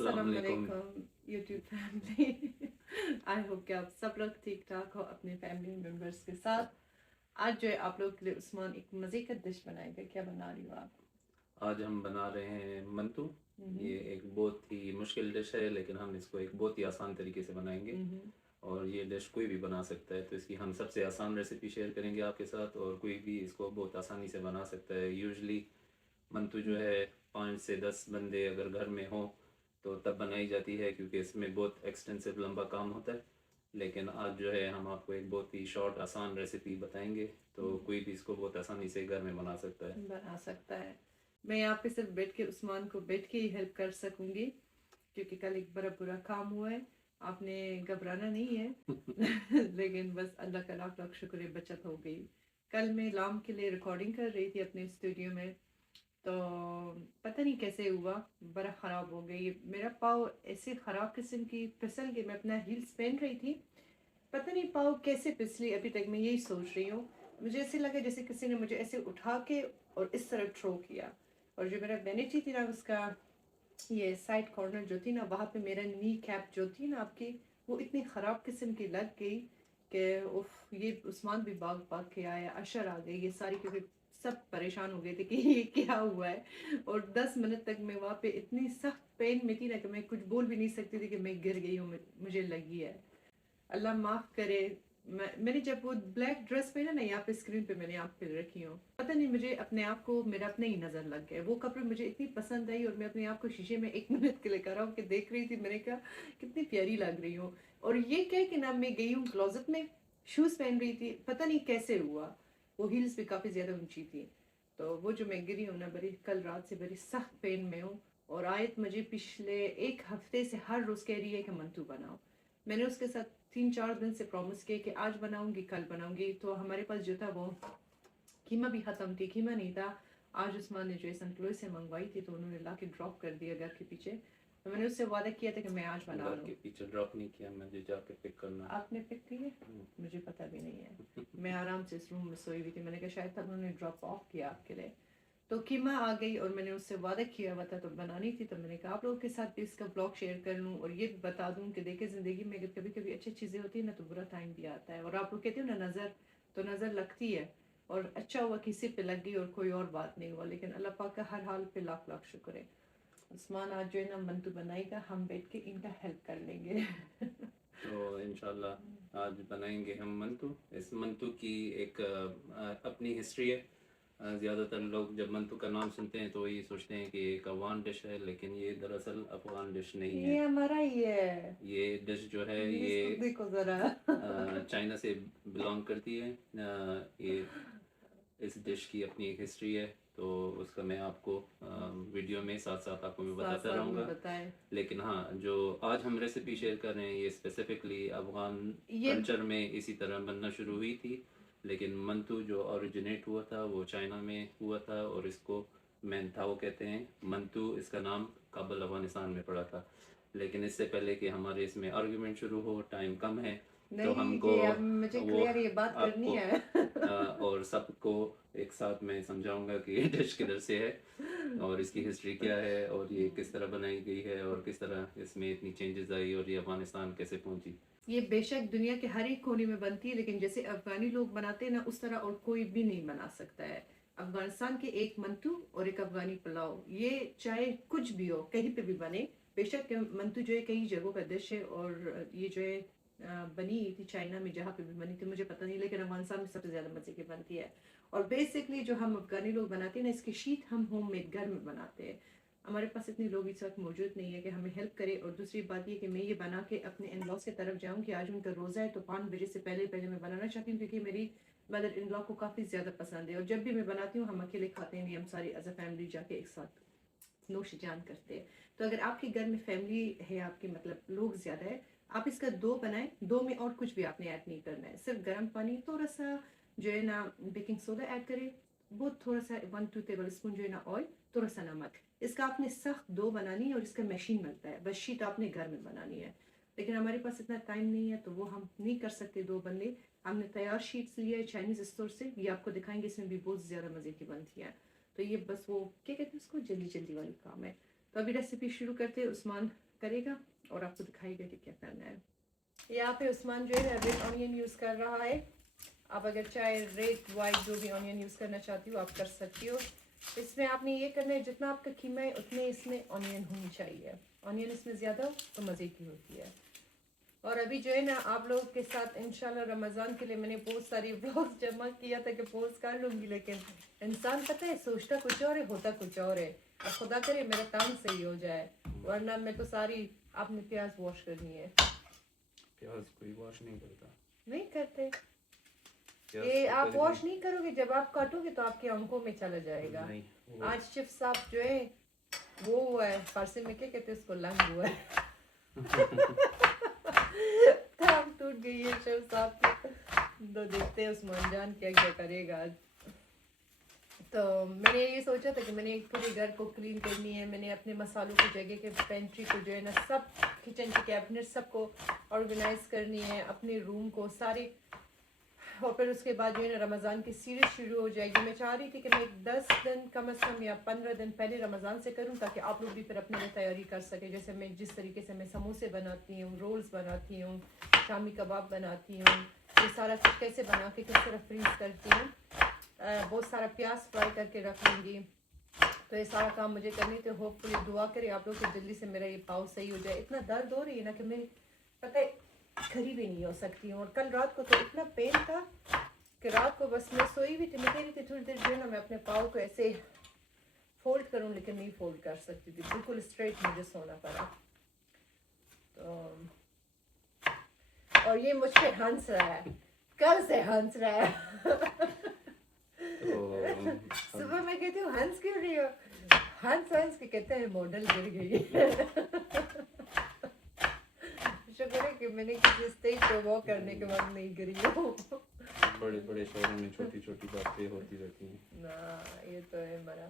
अस्सलाम अस्सलाम वालेकुम यूट्यूब फैमिली। आई होप कि आप सब लोग ठीक ठाक हो अपने फैमिली मेम्बर्स के साथ। आज जो है आप लोग के लिए उस्मान एक मज़े का डिश बनाएगा। क्या बना रही हो आप? आज हम बना रहे हैं मंतू। हम्म। ये एक बहुत ही मुश्किल डिश है, लेकिन हम इसको एक बहुत ही आसान तरीके से बनाएंगे। हम्म। और ये डिश कोई भी बना सकता है, तो इसकी हम सबसे आसान रेसिपी शेयर करेंगे आपके साथ, और कोई भी इसको बहुत आसानी से बना सकता है। यूजली मंतू जो है 5 से 10 बंदे अगर घर में हो तो तब बनाई जाती है, क्योंकि इसमें बहुत एक्सटेंसिव लंबा काम होता है। लेकिन आज जो है हम आपको एक बहुत ही शॉर्ट आसान रेसिपी बताएंगे, तो कोई भी इसको बहुत आसानी से घर में बना सकता है। बना सकता है। मैं यहाँ पे सिर्फ बैठ के उस्मान को बैठ के ही हेल्प कर सकूंगी, क्योंकि कल एक बड़ा बुरा काम हुआ है। आपने घबराना नहीं है। लेकिन बस अल्लाह का लाख लाख शुक्र है, बचत हो गई। कल मैं लाम के लिए रिकॉर्डिंग कर रही थी अपने स्टूडियो में, तो पता नहीं कैसे हुआ, बड़ा ख़राब हो गई। मेरा पाँव ऐसे ख़राब किस्म की फिसल गई। मैं अपना हील्स पहन रही थी, पता नहीं पाँव कैसे फिसली। अभी तक मैं यही सोच रही हूँ। मुझे ऐसे लगा जैसे किसी ने मुझे ऐसे उठा के और इस तरह थ्रो किया। और जो मेरा वेनिटी थी ना, उसका ये साइड कॉर्नर जो थी ना, वहाँ पे मेरा नी कैप जो थी ना आपकी, वो इतनी ख़राब किस्म की लग गई कि उफ, ये उस्मान भी भाग भाग के आया, अशर आ गई, ये सारी, क्योंकि सब परेशान हो गए थे कि ये क्या हुआ है। और 10 मिनट तक मैं वहाँ पे इतनी सख्त पेन में थी ना कि मैं कुछ बोल भी नहीं सकती थी कि मैं गिर गई हूँ, मुझे लगी है। अल्लाह माफ करे। मैंने जब वो ब्लैक ड्रेस पहना ना, यहाँ पे स्क्रीन पे मैंने आप पे रखी हूँ, पता नहीं मुझे अपने आप को, मेरा अपने ही नजर लग गया। वो कपड़े मुझे इतनी पसंद आई और मैं अपने आप को शीशे में 1 मिनट के लिए करा के देख रही थी। मैंने कहा कितनी प्यारी लग रही हूँ। और ये क्या कि ना, मैं गई हूँ क्लोजेट में, शूज पहन रही थी, पता नहीं कैसे हुआ। वो हील्स भी काफी ज्यादा ऊंची थी, तो वो जो मैं गिरी हूँ ना, बड़ी कल रात से बड़ी सख्त पेन में हूँ। और आयत मुझे पिछले 1 हफ्ते से हर रोज कह रही है कि मंतू बनाओ। मैंने उसके साथ 3-4 दिन से प्रॉमिस किया कि आज बनाऊंगी, कल बनाऊंगी। तो हमारे पास जो था वो कीमा भी ख़त्म थी, कीमा नहीं था। आज उस्मान ने जो है सनक्लोज से मंगवाई थी, तो उन्होंने ला के ड्रॉप कर दिया घर के पीछे। तो मैंने उससे वादा किया था कि मैं आज बना घर लूँ। के पीछे ड्रॉप नहीं किया, मुझे जाके पिक करना है। आपने पिक की है? मुझे पता भी नहीं है। मैं आराम से इस रूम में सोई हुई थी, मैंने कहा शायद तब उन्होंने ड्रॉप ऑफ किया आपके लिए। तो कीमा आ गई और मैंने उससे वादा किया हुआ था तो बनानी थी। तो मैंने कहा आप लोगों के साथ भी इसका ब्लॉग शेयर कर लूँ और ये भी बता दूँ कि देखिए ज़िंदगी में अगर कभी कभी अच्छी चीज़ें होती है ना, तो बुरा टाइम भी आता है। और आप लोग कहते हो ना, नज़र तो नज़र लगती है। और अच्छा हुआ किसी पे लग गई और कोई और बात नहीं हुआ, लेकिन अल्लाह पाक का हर हाल पे लाख लाख शुक्र है। उस्मान आज जो है ना मंतू बनाएगा, हम बैठ के इनका हेल्प कर लेंगे। तो इंशाल्लाह आज बनाएंगे हम मंतू। इस मंतू की एक अपनी हिस्ट्री है। ज़्यादातर लोग जब मंतू का नाम सुनते हैं तो ये सोचते हैं कि एक अफगान डिश है, लेकिन ये दरअसल अफगान डिश नहीं ये है। हमारा ही है। ये डिश जो है ये ये इसको देखो जरा। चाइना से बिलोंग करती है। ये इस डिश की अपनी एक हिस्ट्री है, तो उसका मैं आपको वीडियो में साथ साथ आपको मैं साथ बताता साथ में रहूँगा। बताए। लेकिन हाँ, जो आज हम रेसिपी शेयर कर रहे हैं ये स्पेसिफिकली अफ़गान ये कल्चर में इसी तरह बनना शुरू हुई थी। लेकिन मंतू जो ओरिजिनेट हुआ था वो चाइना में हुआ था, और इसको मैंथाओ कहते हैं। मंतू इसका नाम काबुल अफ़गानिस्तान में पड़ा था। लेकिन इससे पहले कि हमारे इसमें आर्गुमेंट शुरू हो, टाइम कम है, तो नहीं, हमको ये अब मुझे वो क्लियर ये बात करनी आपको है। और सबको एक साथ मैं समझाऊंगा कि ये डिश किधर से है और इसकी हिस्ट्री क्या है और ये किस तरह बनाई गई है और किस तरह इसमें इतनी चेंजेस आई और ये अफगानिस्तान कैसे पहुंची। ये बेशक दुनिया के हर एक कोने में बनती है, लेकिन जैसे अफगानी लोग बनाते हैं ना, उस तरह और कोई भी नहीं बना सकता है। अफगानिस्तान के एक मंतू और एक अफगानी पुलाव, ये चाहे कुछ भी हो, कहीं पे भी बने। बेशक मंतू जो है कई जगहों का डिश है, और ये जो है बनी थी चाइना में, जहाँ पे भी बनी थी मुझे पता नहीं, लेकिन अफगानिस्तान में सबसे ज़्यादा मज़े की बनती है। और बेसिकली जो हम अफगानी लोग बनाते हैं ना, इसकी शीट हम होममेड घर में बनाते हैं। हमारे पास इतने लोग इस वक्त मौजूद नहीं है कि हमें हेल्प करे। और दूसरी बात ये कि मैं ये बना के अपने इन लॉज की तरफ जाऊँ कि आज उनका रोज़ा है, तो 5 बजे से पहले पहले मैं बनाना चाहती हूँ, क्योंकि मेरी मदर इन लॉ को काफ़ी ज़्यादा पसंद है। और जब भी मैं बनाती हूँ, हम अकेले खाते नहीं, हम सारी एज अ फैमिली जाके एक साथ नोश जान करते हैं। तो अगर आपके घर में फैमिली है, आपके मतलब लोग ज़्यादा है, आप इसका दो बनाएं। दो में और कुछ भी आपने ऐड नहीं करना है, सिर्फ गर्म पानी, थोड़ा सा जो है ना बेकिंग सोडा ऐड करें, बहुत थोड़ा सा 1-2 टेबल स्पून जो है ना ऑयल, थोड़ा सा नमक। इसका आपने सख्त दो बनानी है, और इसका मशीन मिलता है, बस शीट आपने घर में बनानी है। लेकिन हमारे पास इतना टाइम नहीं है, तो वो हम नहीं कर सकते दो बंदे। हमने तैयार शीट्स लिए है चाइनीज स्टोर से, ये आपको दिखाएंगे, इसमें भी बहुत ज़्यादा मज़े की बनती है। तो ये बस वो क्या कहते हैं उसको, जल्दी जल्दी वाली काम है। तो अभी रेसिपी शुरू करते हैं। उस्मान करेगा और आपको दिखाएगा कि क्या करना है। यहाँ पे उस्मान जो है रेड ऑनियन यूज़ कर रहा है। आप अगर चाहे रेड वाइट जो भी ऑनियन यूज़ करना चाहती हो आप कर सकती हो। इसमें आपने ये करना है जितना आपका कीमा है उतने इसमें ऑनियन होनी चाहिए। ऑनियन इसमें ज़्यादा हो तो मज़े की होती है। और अभी जो है ना आप लोगों के साथ इंशाल्लाह रमज़ान के लिए मैंने बहुत सारी व्लॉग्स जमा किया था कि पोस्ट कर लूँगी, लेकिन इंसान पता है सोचता कुछ और है होता कुछ और है। अब खुदा करे मेरा काम सही हो जाए, वरना मैं तो सारी आपने प्याज वॉश करनी है। प्याज कोई वॉश नहीं करता। नहीं करते प्याज ये तो आप कभी वॉश नहीं करोगे, जब आप काटोगे तो आपकी आंखों में चला जाएगा। नहीं वो आज शिव साहब जो है वो हुआ है, फारसी में क्या कहते हैं उसको, लंग हुआ है। टांग टूट गई है शिव साहब की। तो देखते हैं उस्मान जान क्या क्या करेगा आज। तो मैंने ये सोचा था कि मैंने पूरे घर को क्लीन करनी है। मैंने अपने मसालों की जगह के पेंट्री को जो है ना सब किचन के कैबिनेट सबको ऑर्गेनाइज करनी है, अपने रूम को सारे। और फिर उसके बाद जो है ना रमज़ान की सीरीज शुरू हो जाएगी। मैं चाह रही थी कि मैं 10 दिन कम से कम या 15 दिन पहले रमज़ान से करूं ताकि आप लोग भी फिर अपने लिए तैयारी कर सकें। जैसे मैं जिस तरीके से मैं समोसे बनाती हूँ, रोल्स बनाती हूँ, शामी कबाब बनाती हूँ, ये सारा कुछ कैसे बना के किस तरह फ्रीज करती हूँ। बहुत सारा प्याज फ्राई करके रख लूँगी। तो ये सारा काम मुझे करनी, तो होपफुली दुआ करें आप लोग कि जल्दी से मेरा ये पाव सही हो जाए। इतना दर्द हो रही है ना कि मैं पता है खड़ी भी नहीं हो सकती हूँ। और कल रात को तो इतना पेन था कि रात को बस मैं सोई भी थी, मैं कह रही थी थोड़ी देर जो है ना मैं अपने पाव को ऐसे फोल्ड करूँ, लेकिन नहीं फोल्ड कर सकती थी, बिल्कुल स्ट्रेट मुझे सोना पड़ा। तो और ये मुझ पे हंस रहा है, कल से हंस रहा है। तो सुबह मैं कहती हूँ हंस क्यों रही हो, हंस हंस के कहते हैं मॉडल गिर गई। शुक्र है कि मैंने किसी स्टेज पे वॉक करने के बाद नहीं गिरी हूँ। बड़े बड़े शहरों में छोटी छोटी बातें होती रहती हैं ना ये तो है बड़ा।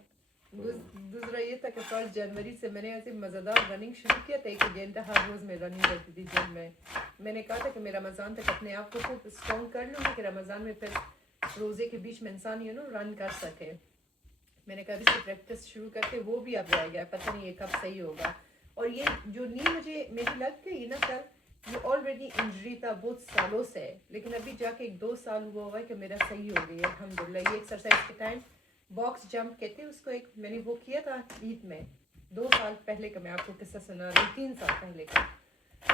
दूसरा ये था कि 1 जनवरी से मैंने ऐसे मज़ेदार रनिंग शुरू किया था। 1 घंटा हर रोज़ मैं रनिंग करती थी जिम में। मैंने कहा था कि मैं रमज़ान तक अपने आप को खूब स्ट्रॉन्ग कर लूँगी कि रमज़ान में फिर रोज़े के बीच में इंसान रन कर सके। मैंने कहा इससे प्रैक्टिस शुरू करके वो भी अब रह गया, पता नहीं ये कब सही होगा। और ये जो नींद मुझे मेरी लग गई ना कल, ये ऑलरेडी इंजरी था बहुत सालों से, लेकिन अभी जाके 1-2 साल हुआ है कि मेरा सही हो गई है अल्हम्दुलिल्लाह। ये एक्सरसाइज के टाइम बॉक्स जंप कहते हैं उसको, एक मैंने वो किया था ईद में 2 साल पहले का, मैं आपको किस्सा सुना रही हूँ 3 साल पहले का।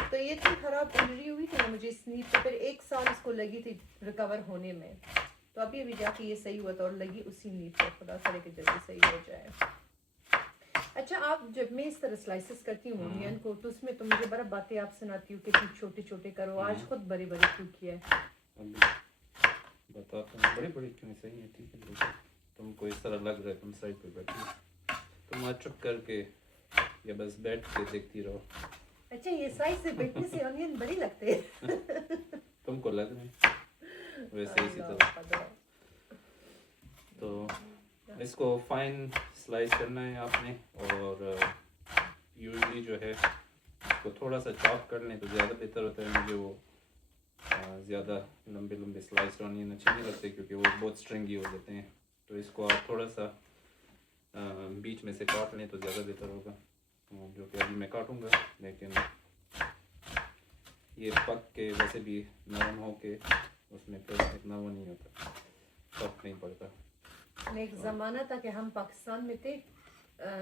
तो ये इतनी ख़राब इंजरी हुई थी ना मुझे इस नींद पे, फिर 1 साल इसको लगी थी रिकवर होने में। तो अभी जाके ये सही हुआ था और लगी उसी नींद पर, खुदा करे कि जल्दी सही हो जाए। अच्छा, आप जब मैं इस तरह स्लाइसेस करती हूँ ऑनियन को, तो उसमें तो मुझे बड़ा बातें आप सुनाती हूँ कि तुम छोटे छोटे करो, आज खुद बड़े बड़े क्यों किया है? अभी बता तुम बड़े बड़े क्यों, सही है ठीक है, देखो तुमको इस तरह लग रहा है तुम साइड पे बैठी हो, तुम आज चुप करके या बस बैठ के देखती रहो। अच्छा, ये साइज से बैठने से ऑनियन बड़ी लगते हैं। तुमको लग रहे हैं वैसे इसी तरह। तो इसको फाइन स्लाइस करना है आपने, और यूजली जो है इसको थोड़ा सा चॉप कर लें तो ज़्यादा बेहतर होता है। मुझे वो ज़्यादा लंबे लंबे स्लाइस ऑनियन अच्छे नहीं लगते क्योंकि वो बहुत स्ट्रिंगी हो जाते हैं। तो इसको आप थोड़ा सा बीच में से काट लें तो ज़्यादा बेहतर होगा, जो कि अभी मैं काटूँगा। लेकिन ये पक के वैसे भी नरम हो के उसमें फिर इतना वो नहीं होता, सॉफ्ट नहीं पड़ता। एक ज़माना था कि हम पाकिस्तान में थे,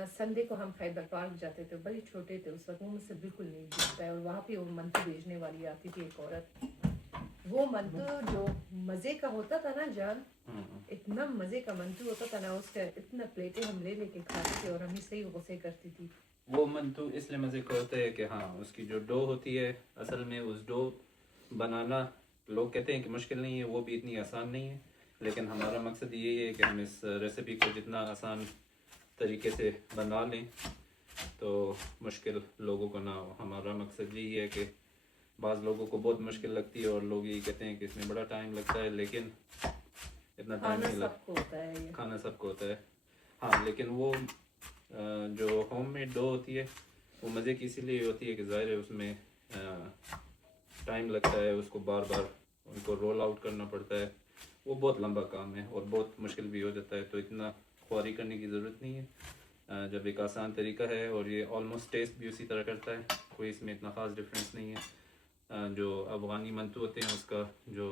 संडे को हम खैबर पार्क जाते थे, बड़े छोटे थे उस वक्त, वो मुझसे बिल्कुल नहीं दिखता है। और वहाँ पे वो मंतू भेजने वाली आती थी एक औरत, वो मंतू जो मज़े का होता था ना जान, इतना मज़े का मंतू होता था ना, उसका इतना प्लेटें हम ले लेके खाते थे और हमें सही गुस्से करती थी। वो मंतू इसलिए मज़े का होता है कि हाँ उसकी जो डो होती है, असल में उस डो बनाना लोग कहते हैं कि मुश्किल नहीं है, वो भी इतनी आसान नहीं है। लेकिन हमारा मकसद यही है कि हम इस रेसिपी को जितना आसान तरीके से बना लें तो मुश्किल लोगों को ना हो। हमारा मकसद यही है कि बाज़ लोगों को बहुत मुश्किल लगती है और लोग यही कहते हैं कि इसमें बड़ा टाइम लगता है, लेकिन इतना टाइम नहीं लगता। खाना सबको होता है हाँ, लेकिन वो जो होममेड डो होती है वो मज़े की इसीलिए होती है कि ज़ाहिर है उसमें टाइम लगता है, उसको बार बार उनको रोल आउट करना पड़ता है, वो बहुत लंबा काम है और बहुत मुश्किल भी हो जाता है। तो इतना ख्वारी करने की ज़रूरत नहीं है। जब एक आसान तरीका है और ये ऑलमोस्ट टेस्ट भी उसी तरह करता है, कोई इसमें इतना ख़ास डिफरेंस नहीं है। जो अफ़गानी मंतू होते हैं उसका जो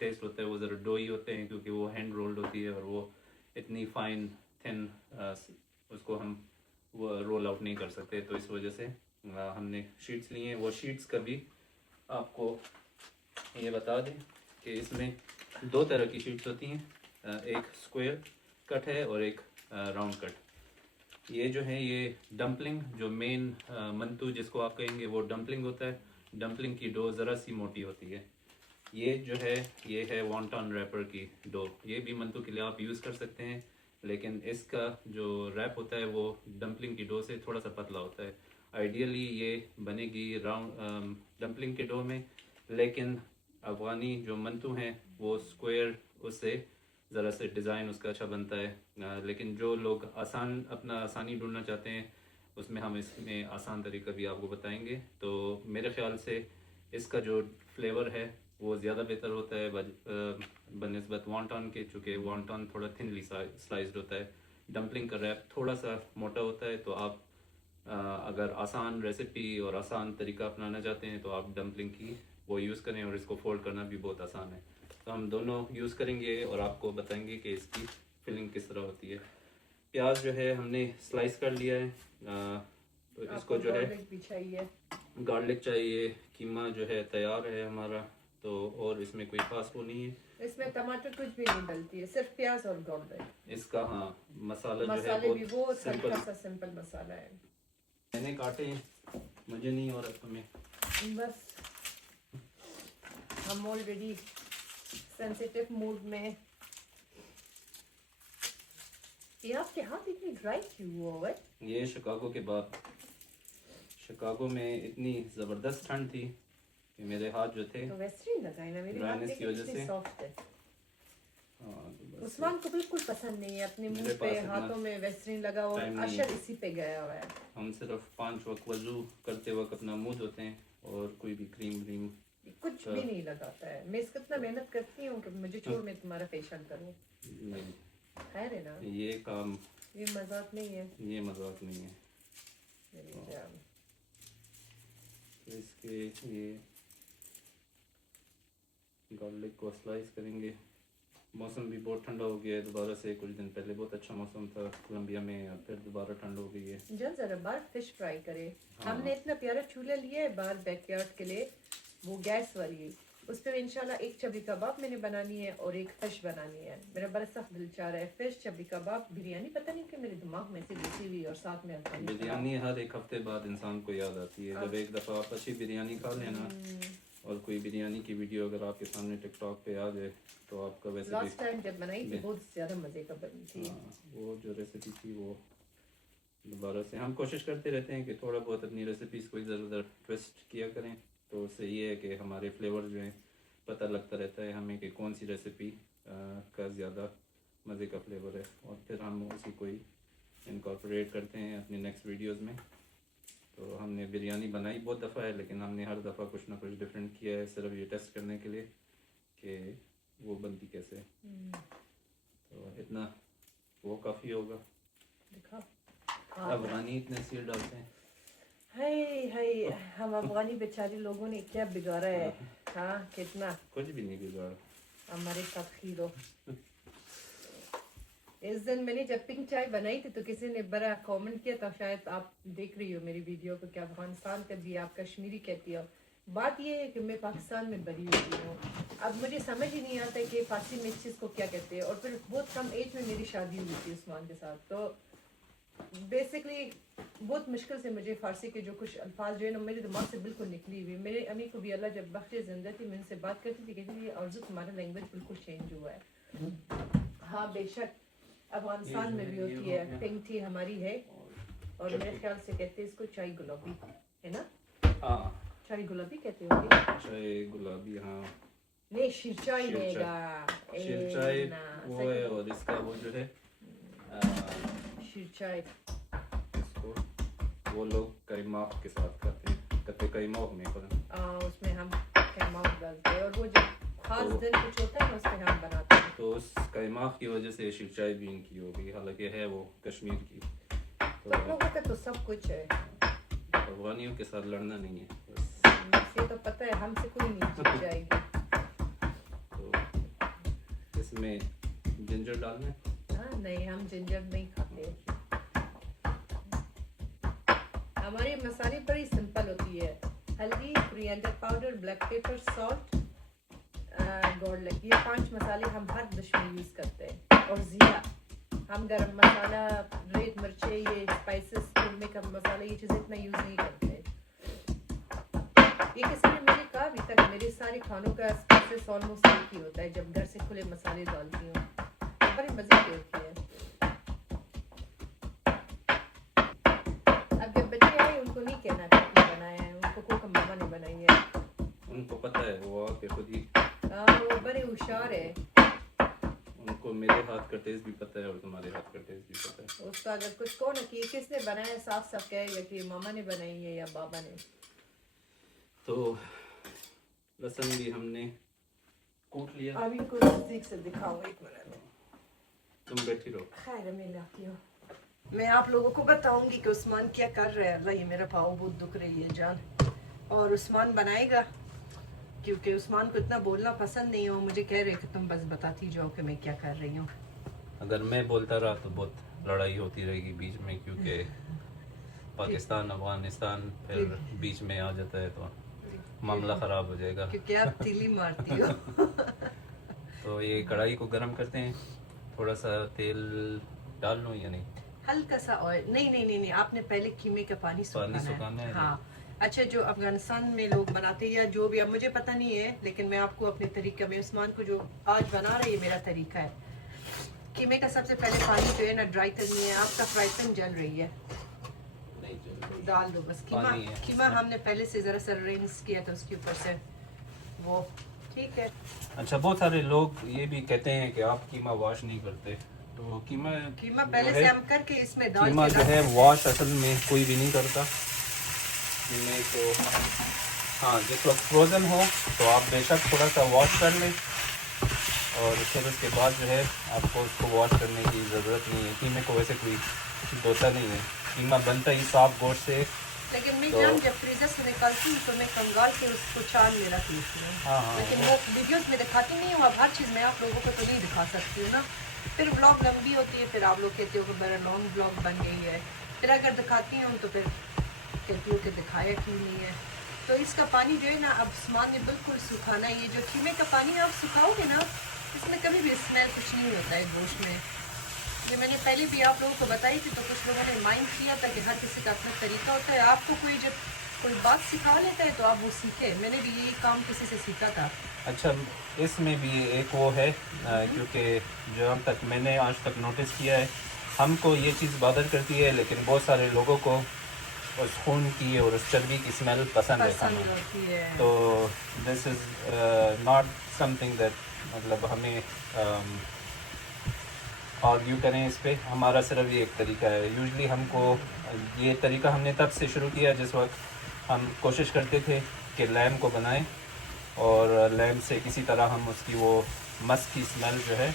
टेस्ट होता है वो ज़रा डोई होते हैं, क्योंकि वो हैंड रोल्ड होती है और वो इतनी फाइन थिन उसको हम वो रोल आउट नहीं कर सकते। तो इस वजह से हमने शीट्स लिए हैं। वो शीट्स का भी आपको ये बता दें कि इसमें दो तरह की शीट्स होती हैं, एक स्क्वायर कट है और एक राउंड कट। ये जो है ये डम्पलिंग, जो मेन मंतू जिसको आप कहेंगे वो डम्पलिंग होता है। डम्पलिंग की डो ज़रा सी मोटी होती है। ये जो है ये है वॉन्टन रैपर की डो। ये भी मंतू के लिए आप यूज़ कर सकते हैं, लेकिन इसका जो रैप होता है वो डम्पलिंग की डो से थोड़ा सा पतला होता है। आइडियली ये बनेगी राउंड डम्पलिंग के डो में, लेकिन अफ़गानी जो मंतू हैं वो स्क्वायर, उससे ज़रा से डिज़ाइन उसका अच्छा बनता है। लेकिन जो लोग आसानी ढूंढना चाहते हैं उसमें हम इसमें आसान तरीका भी आपको बताएंगे। तो मेरे ख़्याल से इसका जो फ्लेवर है वो ज़्यादा बेहतर होता है बनस्बत वॉन्टन के, चूँकि वॉन्टन थोड़ा थिनली स्लाइस्ड होता है। डम्पलिंग का रैप थोड़ा सा मोटा होता है। तो आप अगर आसान रेसिपी और आसान तरीका अपनाना चाहते हैं तो आप डम्पलिंग की वो यूज़ करें, और इसको फोल्ड करना भी बहुत आसान है। तो हम दोनों यूज़ करेंगे और आपको बताएंगे कि इसकी फिलिंग किस तरह होती है। प्याज जो है हमने स्लाइस कर लिया है। तो इसको जो है गार्लिक चाहिए। कीमा जो है तैयार है हमारा, तो और इसमें कोई खास वो नहीं है। इसमें टमाटर कुछ भी नहीं डलती है, सिर्फ प्याज और गार्लिक। इसका हाँ मसाला जो है भी वो हल्का सा सिंपल मसाला है। मैंने काटे हैं, मुझे नहीं हो रहा तुम्हें। बस हम ऑलरेडी सेंसिटिव मूड में। ये आपके हाथ इतनी ड्राई क्यों हुआ है? ये शिकागो के बाद, शिकागो में इतनी ज़बरदस्त ठंड थी कि मेरे हाथ जो थे तो वेस्टर्न लगाए ना, मेरे हाथ की वजह से सॉफ्ट है। तो उस्मान को बिल्कुल पसंद नहीं है अपने मुंह पे हाथों में वेस्टर्न लगा, और अशर इसी पे गया हुआ है। हम सिर्फ 5 वक्त वजू करते वक्त अपना मुंह धोते हैं और कोई भी क्रीम व्रीम कुछ भी नहीं लगाता है। मैं कितना मेहनत करती हूँ कि मुझे छोड़ मैं तुम्हारा फेशियल करूँ। नहीं, खैर है ना, ये काम, ये मजाक नहीं है, ये मजाक नहीं है। तो इसके ये गार्लिक को स्लाइस करेंगे। मौसम भी बहुत ठंडा हो गया है दोबारा से। कुछ दिन पहले बहुत अच्छा मौसम था कोलंबिया में, और फिर दोबारा ठंड हो गई है। जब जरा बार फिश फ्राई करे। हमने इतना प्यारा चूल्हा लिया है बाहर बैकयार्ड के लिए, वो गैस वाली। उस पर इंशाल्लाह एक चबी कबाब मैंने बनानी है और एक फिश बनानी है। मेरा बड़ा सख्त दिल चाह रहा है फिश, चबी कबाब, बिरयानी पता नहीं कि मेरे दिमाग में से घुसी हुई, और साथ में बिरयानी हर एक हफ्ते बाद इंसान को याद आती है। जब एक दफ़ा आप अच्छी बिरयानी खा लेना, और कोई बिरयानी की वीडियो अगर आपके सामने टिकटॉक पे आ जाए तो आपका वैसे लास्ट टाइम जब बनाई थी बहुत ज़्यादा मज़े का बनी थी। वो जो रेसिपी थी वो दोबारा से हम कोशिश करते रहते हैं कि थोड़ा बहुत अपनी रेसिपीज़ को इधर उधर ट्विस्ट किया करें। तो उससे ये है कि हमारे फ्लेवर जो हैं पता लगता रहता है हमें कि कौन सी रेसिपी का ज़्यादा मज़े का फ्लेवर है, और फिर हम उसी को ही इनकॉर्पोरेट करते हैं अपनी नेक्स्ट वीडियोज़ में। तो हमने बिरयानी बनाई बहुत दफ़ा है, लेकिन हमने हर दफ़ा कुछ ना कुछ डिफरेंट किया है, सिर्फ ये टेस्ट करने के लिए कि वो बनती कैसे। तो इतना वो काफ़ी होगा। अफगानी इतने सील डालते हैं। हाय हाय, हम अफगानी बेचारे लोगों ने क्या बिगाड़ा है। हाँ कितना कुछ भी नहीं बिगाड़ा, हमारे साथ खीरो। इस दिन मैंने जब पिंक चाय बनाई थी तो किसी ने बड़ा कमेंट किया था, शायद आप देख रही हो मेरी वीडियो को, कि अफगानिस्तान का भी आप कश्मीरी कहती हो। बात ये है कि मैं पाकिस्तान में बड़ी हुई हूँ, अब मुझे समझ ही नहीं आता कि फारसी में इस चीज़ को क्या कहते हैं। और फिर बहुत कम एज में मेरी शादी हुई थी उस्मान के साथ, तो बेसिकली बहुत मुश्किल से मुझे फ़ारसी के जो कुछ अल्फाज जो है ना मेरे दिमाग से बिल्कुल निकली हुई। मेरे अम्मी को भी अल्लाह जब बख्शे ज़िंदा थी, मैं उनसे बात करती थी, कहती थी अर्ज़ु तुम्हारा लैंग्वेज बिल्कुल चेंज हुआ है। हाँ बेशक अफगानिस्तान में भी होती है, पिंक टी हमारी है, और मेरे ख्याल से कहते हैं इसको चाय गुलाबी, है ना? हाँ चाय गुलाबी कहते होंगे। चाय गुलाबी, हाँ नहीं शिरचाई लेगा, शिरचाई वो है, और इसका वो जो है शिरचाई, इसको वो लोग करीमाफ के साथ खाते हैं, कत्ते करीमाफ में उसमें हम करीमाफ डालते हैं, और वो जब खास दिन कुछ होता है ना उसमें हम बनाते हैं। तो उस करीमाफ की वजह से शिरचाई भी इनकी हो गई, हालांकि है वो कश्मीर की। तो आप लोगों का तो सब कुछ है, अफगानियों के साथ लड़ना नहीं है बस। ये तो पता है, हमसे कोई नहीं जीत जाएगी। तो इसमें जिंजर डालना है। हाँ नहीं, हम जिंजर नहीं खाते। हमारे मसाले बड़ी सिंपल होती है, हल्दी, coriander powder, black pepper, salt, garlic, ये 5 मसाले हम हर डिश में यूज़ करते हैं। और ज़ीरा, हम गरम मसाला, रेड मिर्चे, ये स्पाइसेस, कुलमे का मसाला, ये चीज़ें इतना यूज़ नहीं करते। ये किसी ने मुझे कहा अभी तक मेरे सारे खानों का स्पाइसेस ऑलमोस्ट एक ही होता है जब घर से खुले मसाले डालती हूँ, तो बड़ी मज़े की होती है। अब जब बच्चे आए उनको नहीं कहना किसने बनाया है, उनको को मामा ने बनाई है। उनको पता है, वो आके खुद ही, वो बड़े होशियार है। उनको मेरे हाथ का टेस्ट भी पता है और तुम्हारे हाथ का टेस्ट भी पता है। उसका अगर कुछ कहो ना कि किसने बनाया, साफ साफ कहेगा कि मामा ने बनाई है या बाबा ने। तो लहसुन भी हमने कूट लिया। अभी इनको नजदीक से दिखाओ, एक मिनट। तुम बैठी रहो। खैर मैं लाती हूँ। मैं आप लोगों को बताऊंगी कि उस्मान क्या कर रहा है। अल्लाह, ये मेरा पाँव बहुत दुख रही है जान। और उस्मान बनाएगा, क्योंकि उस्मान को इतना बोलना पसंद नहीं हो। मुझे कह रहे कि तुम बस बताती जाओ कि मैं क्या कर रही हूँ। अगर मैं बोलता रहा तो बहुत लड़ाई होती रहेगी बीच में, क्योंकि पाकिस्तान अफगानिस्तान फिर बीच में आ जाता है तो मामला ख़राब हो जाएगा। क्योंकि आप तीली मारती हो। तो ये कढ़ाई को गर्म करते हैं, थोड़ा सा तेल डाल लूँ या नहीं? हल्का सा ऑयल, नहीं नहीं नहीं नहीं, आपने पहले कीमे का पानी सुखाना है। हाँ अच्छा, जो अफगानिस्तान में लोग बनाते हैं या जो भी, अब मुझे पता नहीं है, लेकिन मैं आपको अपने तरीका में, उस्मान को जो आज बना रही है मेरा तरीका है। कीमे का सबसे पहले पानी जो है ना ड्राई करनी है। आपका फ्राई पैन जल रही है, डाल दो बस कीमा। कीमा हमने पहले से जरा सा रिंस किया था उसके ऊपर से, वो ठीक है। अच्छा, बहुत सारे लोग ये भी कहते हैं कि आप कीमा वॉश नहीं करते, तो कीमा पहले से हम करके इसमें डाल कीमा जो है वॉश असल में कोई भी नहीं करता। कीमे को हाँ, जिस वक्त फ्रोज़न हो तो आप बेशक थोड़ा सा वॉश कर लें, और फिर उसके बाद जो है आपको उसको वॉश करने की ज़रूरत नहीं है। कीमे को वैसे कोई धोता नहीं है, कीमा बनता ही साफ गोश्त से। लेकिन मैं जान जब फ्रीजर से निकालती हूँ तो मैं कंगाल के उसको चांद में रख लेती हूँ। हाँ, लेकिन वो वीडियोस में दिखाती नहीं हूँ। अब हर चीज़ मैं आप लोगों को तो नहीं दिखा सकती हूँ ना, फिर व्लॉग लंबी होती है, फिर आप लोग कहते हो कि बड़ा लॉन्ग व्लॉग बन गई है। फिर अगर दिखाती हूँ तो फिर कहती हूँ कि दिखाया क्यों नहीं है। तो इसका पानी जो है ना, अब उस्मान ने बिल्कुल सुखाना है। ये जो कीमे का पानी आप सुखाओगे ना, इसमें कभी भी स्मेल कुछ नहीं होता है गोश्त में। ये मैंने पहले भी आप लोगों को बताई थी, तो कुछ लोगों ने माइंड किया था कि हर किसी का अपना तरीका होता है। आपको कोई जब कोई बात सिखा लेता है तो आप वो सीखे। मैंने भी यही काम किसी से सीखा था। अच्छा, इसमें भी एक वो है, क्योंकि जो हम तक मैंने आज तक नोटिस किया है, हमको ये चीज़ बादर करती है, लेकिन बहुत सारे लोगों को उस खून की और उस चर्बी की स्मेल पसंद है खाना। तो this is not something that, मतलब हमें आर्ग्यू करें इस पे। हमारा सिर्फ ये एक तरीका है। यूजली हमको ये तरीका हमने तब से शुरू किया जिस वक्त हम कोशिश करते थे कि लैम को बनाएं, और लैम से किसी तरह हम उसकी वो मस्त की स्मेल जो है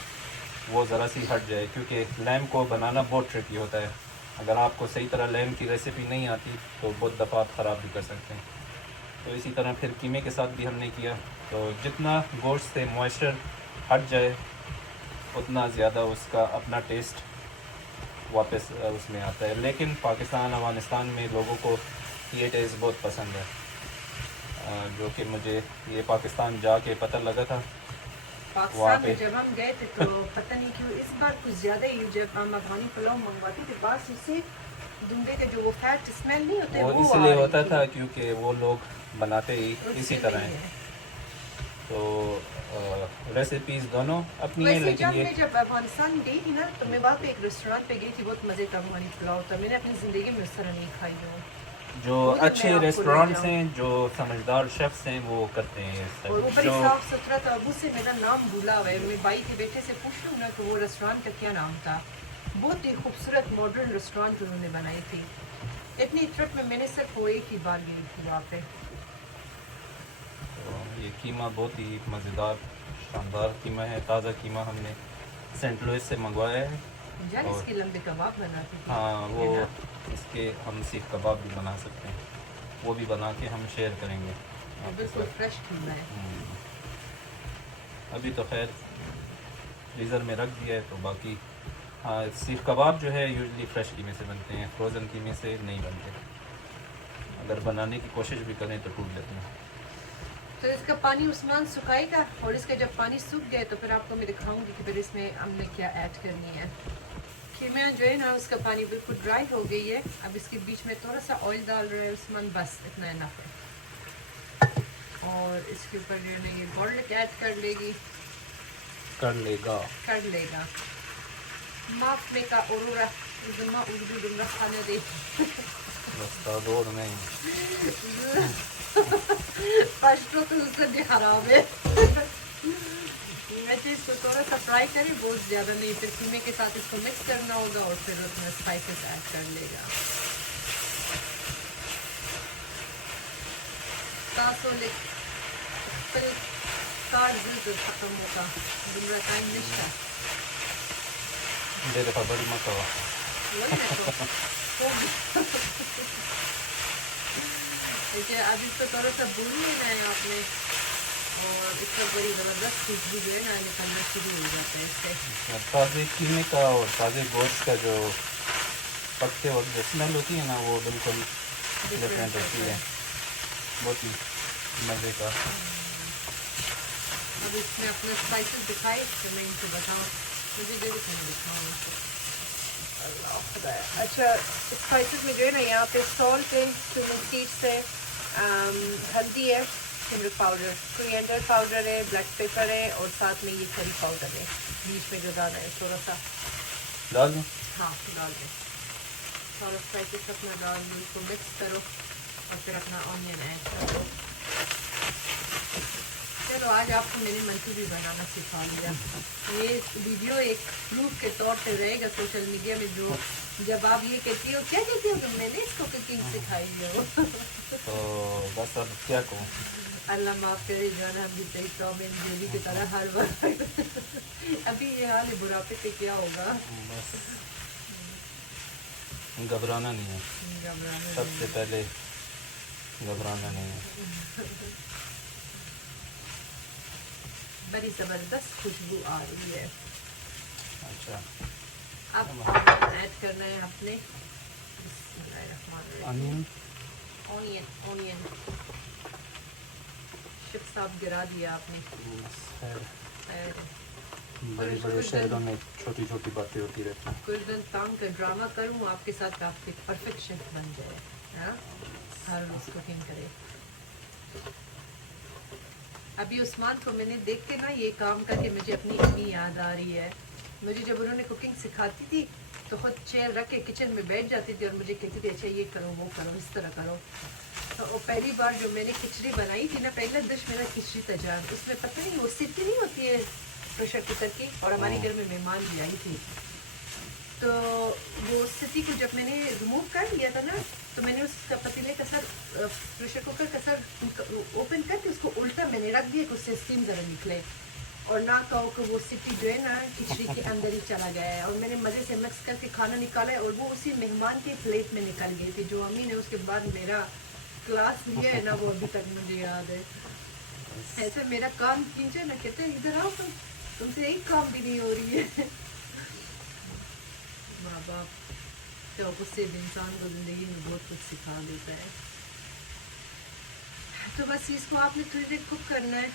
वो ज़रा सी हट जाए, क्योंकि लैम को बनाना बहुत ट्रिकी होता है। अगर आपको सही तरह लैम की रेसिपी नहीं आती तो बहुत दफ़ा आप ख़राब भी कर सकते हैं। तो इसी तरह फिर कीमे के साथ भी हमने किया। तो जितना गोश्त से मॉइस्चर हट जाए उतना ज़्यादा उसका अपना टेस्ट वापस उसमें आता है। लेकिन पाकिस्तान अफगानिस्तान में लोगों को ये टेस्ट बहुत पसंद है, जो कि मुझे ये पाकिस्तान जाके पता लगा था। पाकिस्तान में जब हम गए थे तो पता नहीं क्यों इस बार कुछ ज़्यादा ही, जब हम अफगानी पुलाव मंगवाते थे बाहर से, दुम्बे के जो वो फैट स्मेल नहीं होते वो इसलिए होता था क्योंकि वो लोग बनाते ही इसी तरह हैं। तो रेसिपीज़ दोनों अपनी है, लेकिन ये मैं जब अफगानिस्तान गई थी ना, तो मैं वहाँ पे एक रेस्टोरेंट पे गई थी, बहुत मज़े का अफगानी पुलाव था। मैंने अपनी ज़िंदगी में उस तरह नहीं खाई हूँ। जो अच्छे रेस्टोरेंट्स हैं, जो समझदार शेफ्स हैं, वो करते हैं और वो बड़ी साफ सुथरा था। मुझसे मेरा नाम भूला हुआ है, मैं भाई के बेटे से पूछ लूँ ना कि वो रेस्टोरेंट का क्या नाम था। बहुत ही खूबसूरत मॉडर्न रेस्टोरेंट उन्होंने बनाई थी। इतनी ट्रिप में मैंने सिर्फ वो एक ही बार गई थी वहाँ पे। तो ये कीमा बहुत ही मज़ेदार शानदार कीमा है। ताज़ा कीमा हमने सेंट लुइस से मंगवाया है। जान और इसके लंबे कबाब बनाते थे, हाँ वो है ना? इसके हम सीख कबाब भी बना सकते हैं, वो भी बना के हम शेयर करेंगे वो आपके बिल्कुल साथ। फ्रेश कीमा है। अभी तो खैर फ्रीज़र में रख दिया है, तो बाकी हाँ सीख कबाब जो है यूजली फ्रेश कीमे से बनते हैं, फ्रोज़न कीमे से नहीं बनते। अगर बनाने की कोशिश भी करें तो टूट जाते हैं। तो इसका पानी उस्मान सुखाएगा, और इसका जब पानी सूख गए तो फिर आपको मैं दिखाऊंगी कि फिर इसमें हमने क्या ऐड करनी है। कीमा जो है ना उसका पानी बिल्कुल ड्राई हो गई है। अब इसके बीच में थोड़ा सा ऑयल डाल रहा है उस्मान, बस इतना इनफ है। और इसके ऊपर जो है ना ये गार्लिक ऐड कर कर लेगा। लेगा। माफ में का औरोरा उर्दू दुमरा खाने दे। रास्ता दौड़ में पश्तो तो उससे भी खराब है। वैसे इसको थोड़ा सा फ्राई करें, बहुत ज़्यादा नहीं, फिर कीमे के साथ इसको मिक्स करना होगा और फिर उसमें स्पाइसेस ऐड कर लेगा। तासोलिक फिल कार ज़िल ख़त्म होगा दुमरा टाइम निश्चा। मेरे खबर मत हो। वही है तो देखिए अब इसको थोड़ा सा भून लेना है आपने, और इसका बड़ी ज़बरदस्त खुशबू जो है ना निकलना शुरू हो जाता है इससे। ताज़े कीमे का और ताज़े गोश्त का जो पकते वक्त जो स्मेल होती है ना, वो बिल्कुल डिफरेंट होती है, बहुत ही मज़े का। अब इसमें अपने स्पाइसेस दिखाए तो मैं इनको बताऊँ, मुझे जरूर मैं दिखाऊँ इनको। अल्लाह खुदा। अच्छा स्पाइसेस में जो है ना यहाँ पे सॉल्ट है, क्यूमिन सीड्स है, हल्दी है, टर्मरिक पाउडर, कोरिएंडर पाउडर है, ब्लैक पेपर है, और साथ में ये करी पाउडर है बीच में जो डाला है थोड़ा सा। डाल दूँ? हाँ डाल दें, सारा स्पाइसेस अपना डाल दो, इसको मिक्स करो और फिर अपना ऑनियन ऐड कर दो। चलो आज आपको मैंने मंचू भी बनाना सिखा लिया। ये वीडियो एक प्रूफ के तौर पे रहेगा सोशल मीडिया में, जो जब आप ये कहती हो क्या कहती हो कि मैंने इसको कुकिंग सिखाई है वो। तो बस अब क्या कहूँ। अल्लाह माफ़ करे जो है ना, हम भी सही टॉम एंड जेरी की तरह हर वक्त अभी ये हाल है, बुढ़ापे पे क्या होगा। बस घबराना नहीं है, घबराना सबसे नहीं। पहले घबराना नहीं है। बड़ी ज़बरदस्त खुशबू आ रही है। अच्छा अब ऑनियन ऐड करना है अपने। अनियन ऑनियन ऑनियन शिप साहब गिरा दिया आपने। खैर, बड़े बड़े शहरों में छोटी छोटी बातें होती रहती हैं। कुछ दिन काम का ड्रामा करूँ आपके साथ, आपके परफेक्ट शेफ बन जाए। हाँ हर रोज कुकिंग करे। अभी उस्मान को मैंने देख के ना ये काम करके मुझे अपनी अम्मी याद आ रही है। मुझे जब उन्होंने कुकिंग सिखाती थी तो खुद चेयर रख के किचन में बैठ जाती थी और मुझे कहती थी अच्छा ये करो वो करो इस तरह करो। तो पहली बार जो मैंने खिचड़ी बनाई थी ना, पहला डिश मेरा खिचड़ी था जान, उसमें पता नहीं वो सीटी नहीं होती है प्रेशर कुकर की, और हमारे घर में मेहमान भी आई थी। तो वो सीटी को जब मैंने रिमूव कर लिया था ना, तो मैंने उसका पतीले का सर प्रेशर कुकर का सर ओपन करके उसको उल्टा मैंने रख दिया कि उससे स्टीम ज़रा निकले, और ना कहो कि वो सीटी जो है ना खिचड़ी के अंदर ही चला गया है। और मैंने मज़े से मिक्स करके खाना निकाला है, और वो उसी मेहमान के प्लेट में निकल गई थी। जो अम्मी ने उसके बाद मेरा क्लास लिया है ना, वो अभी तक मुझे याद है। ऐसे मेरा काम खींचे ना, कहते इधर आओ तुमसे एक काम भी नहीं हो रही है। माँ बाप तो उससे इंसान को ज़िंदगी में बहुत कुछ सिखा देता है। तो बस इसको आपने थोड़ी देर कुक करना है।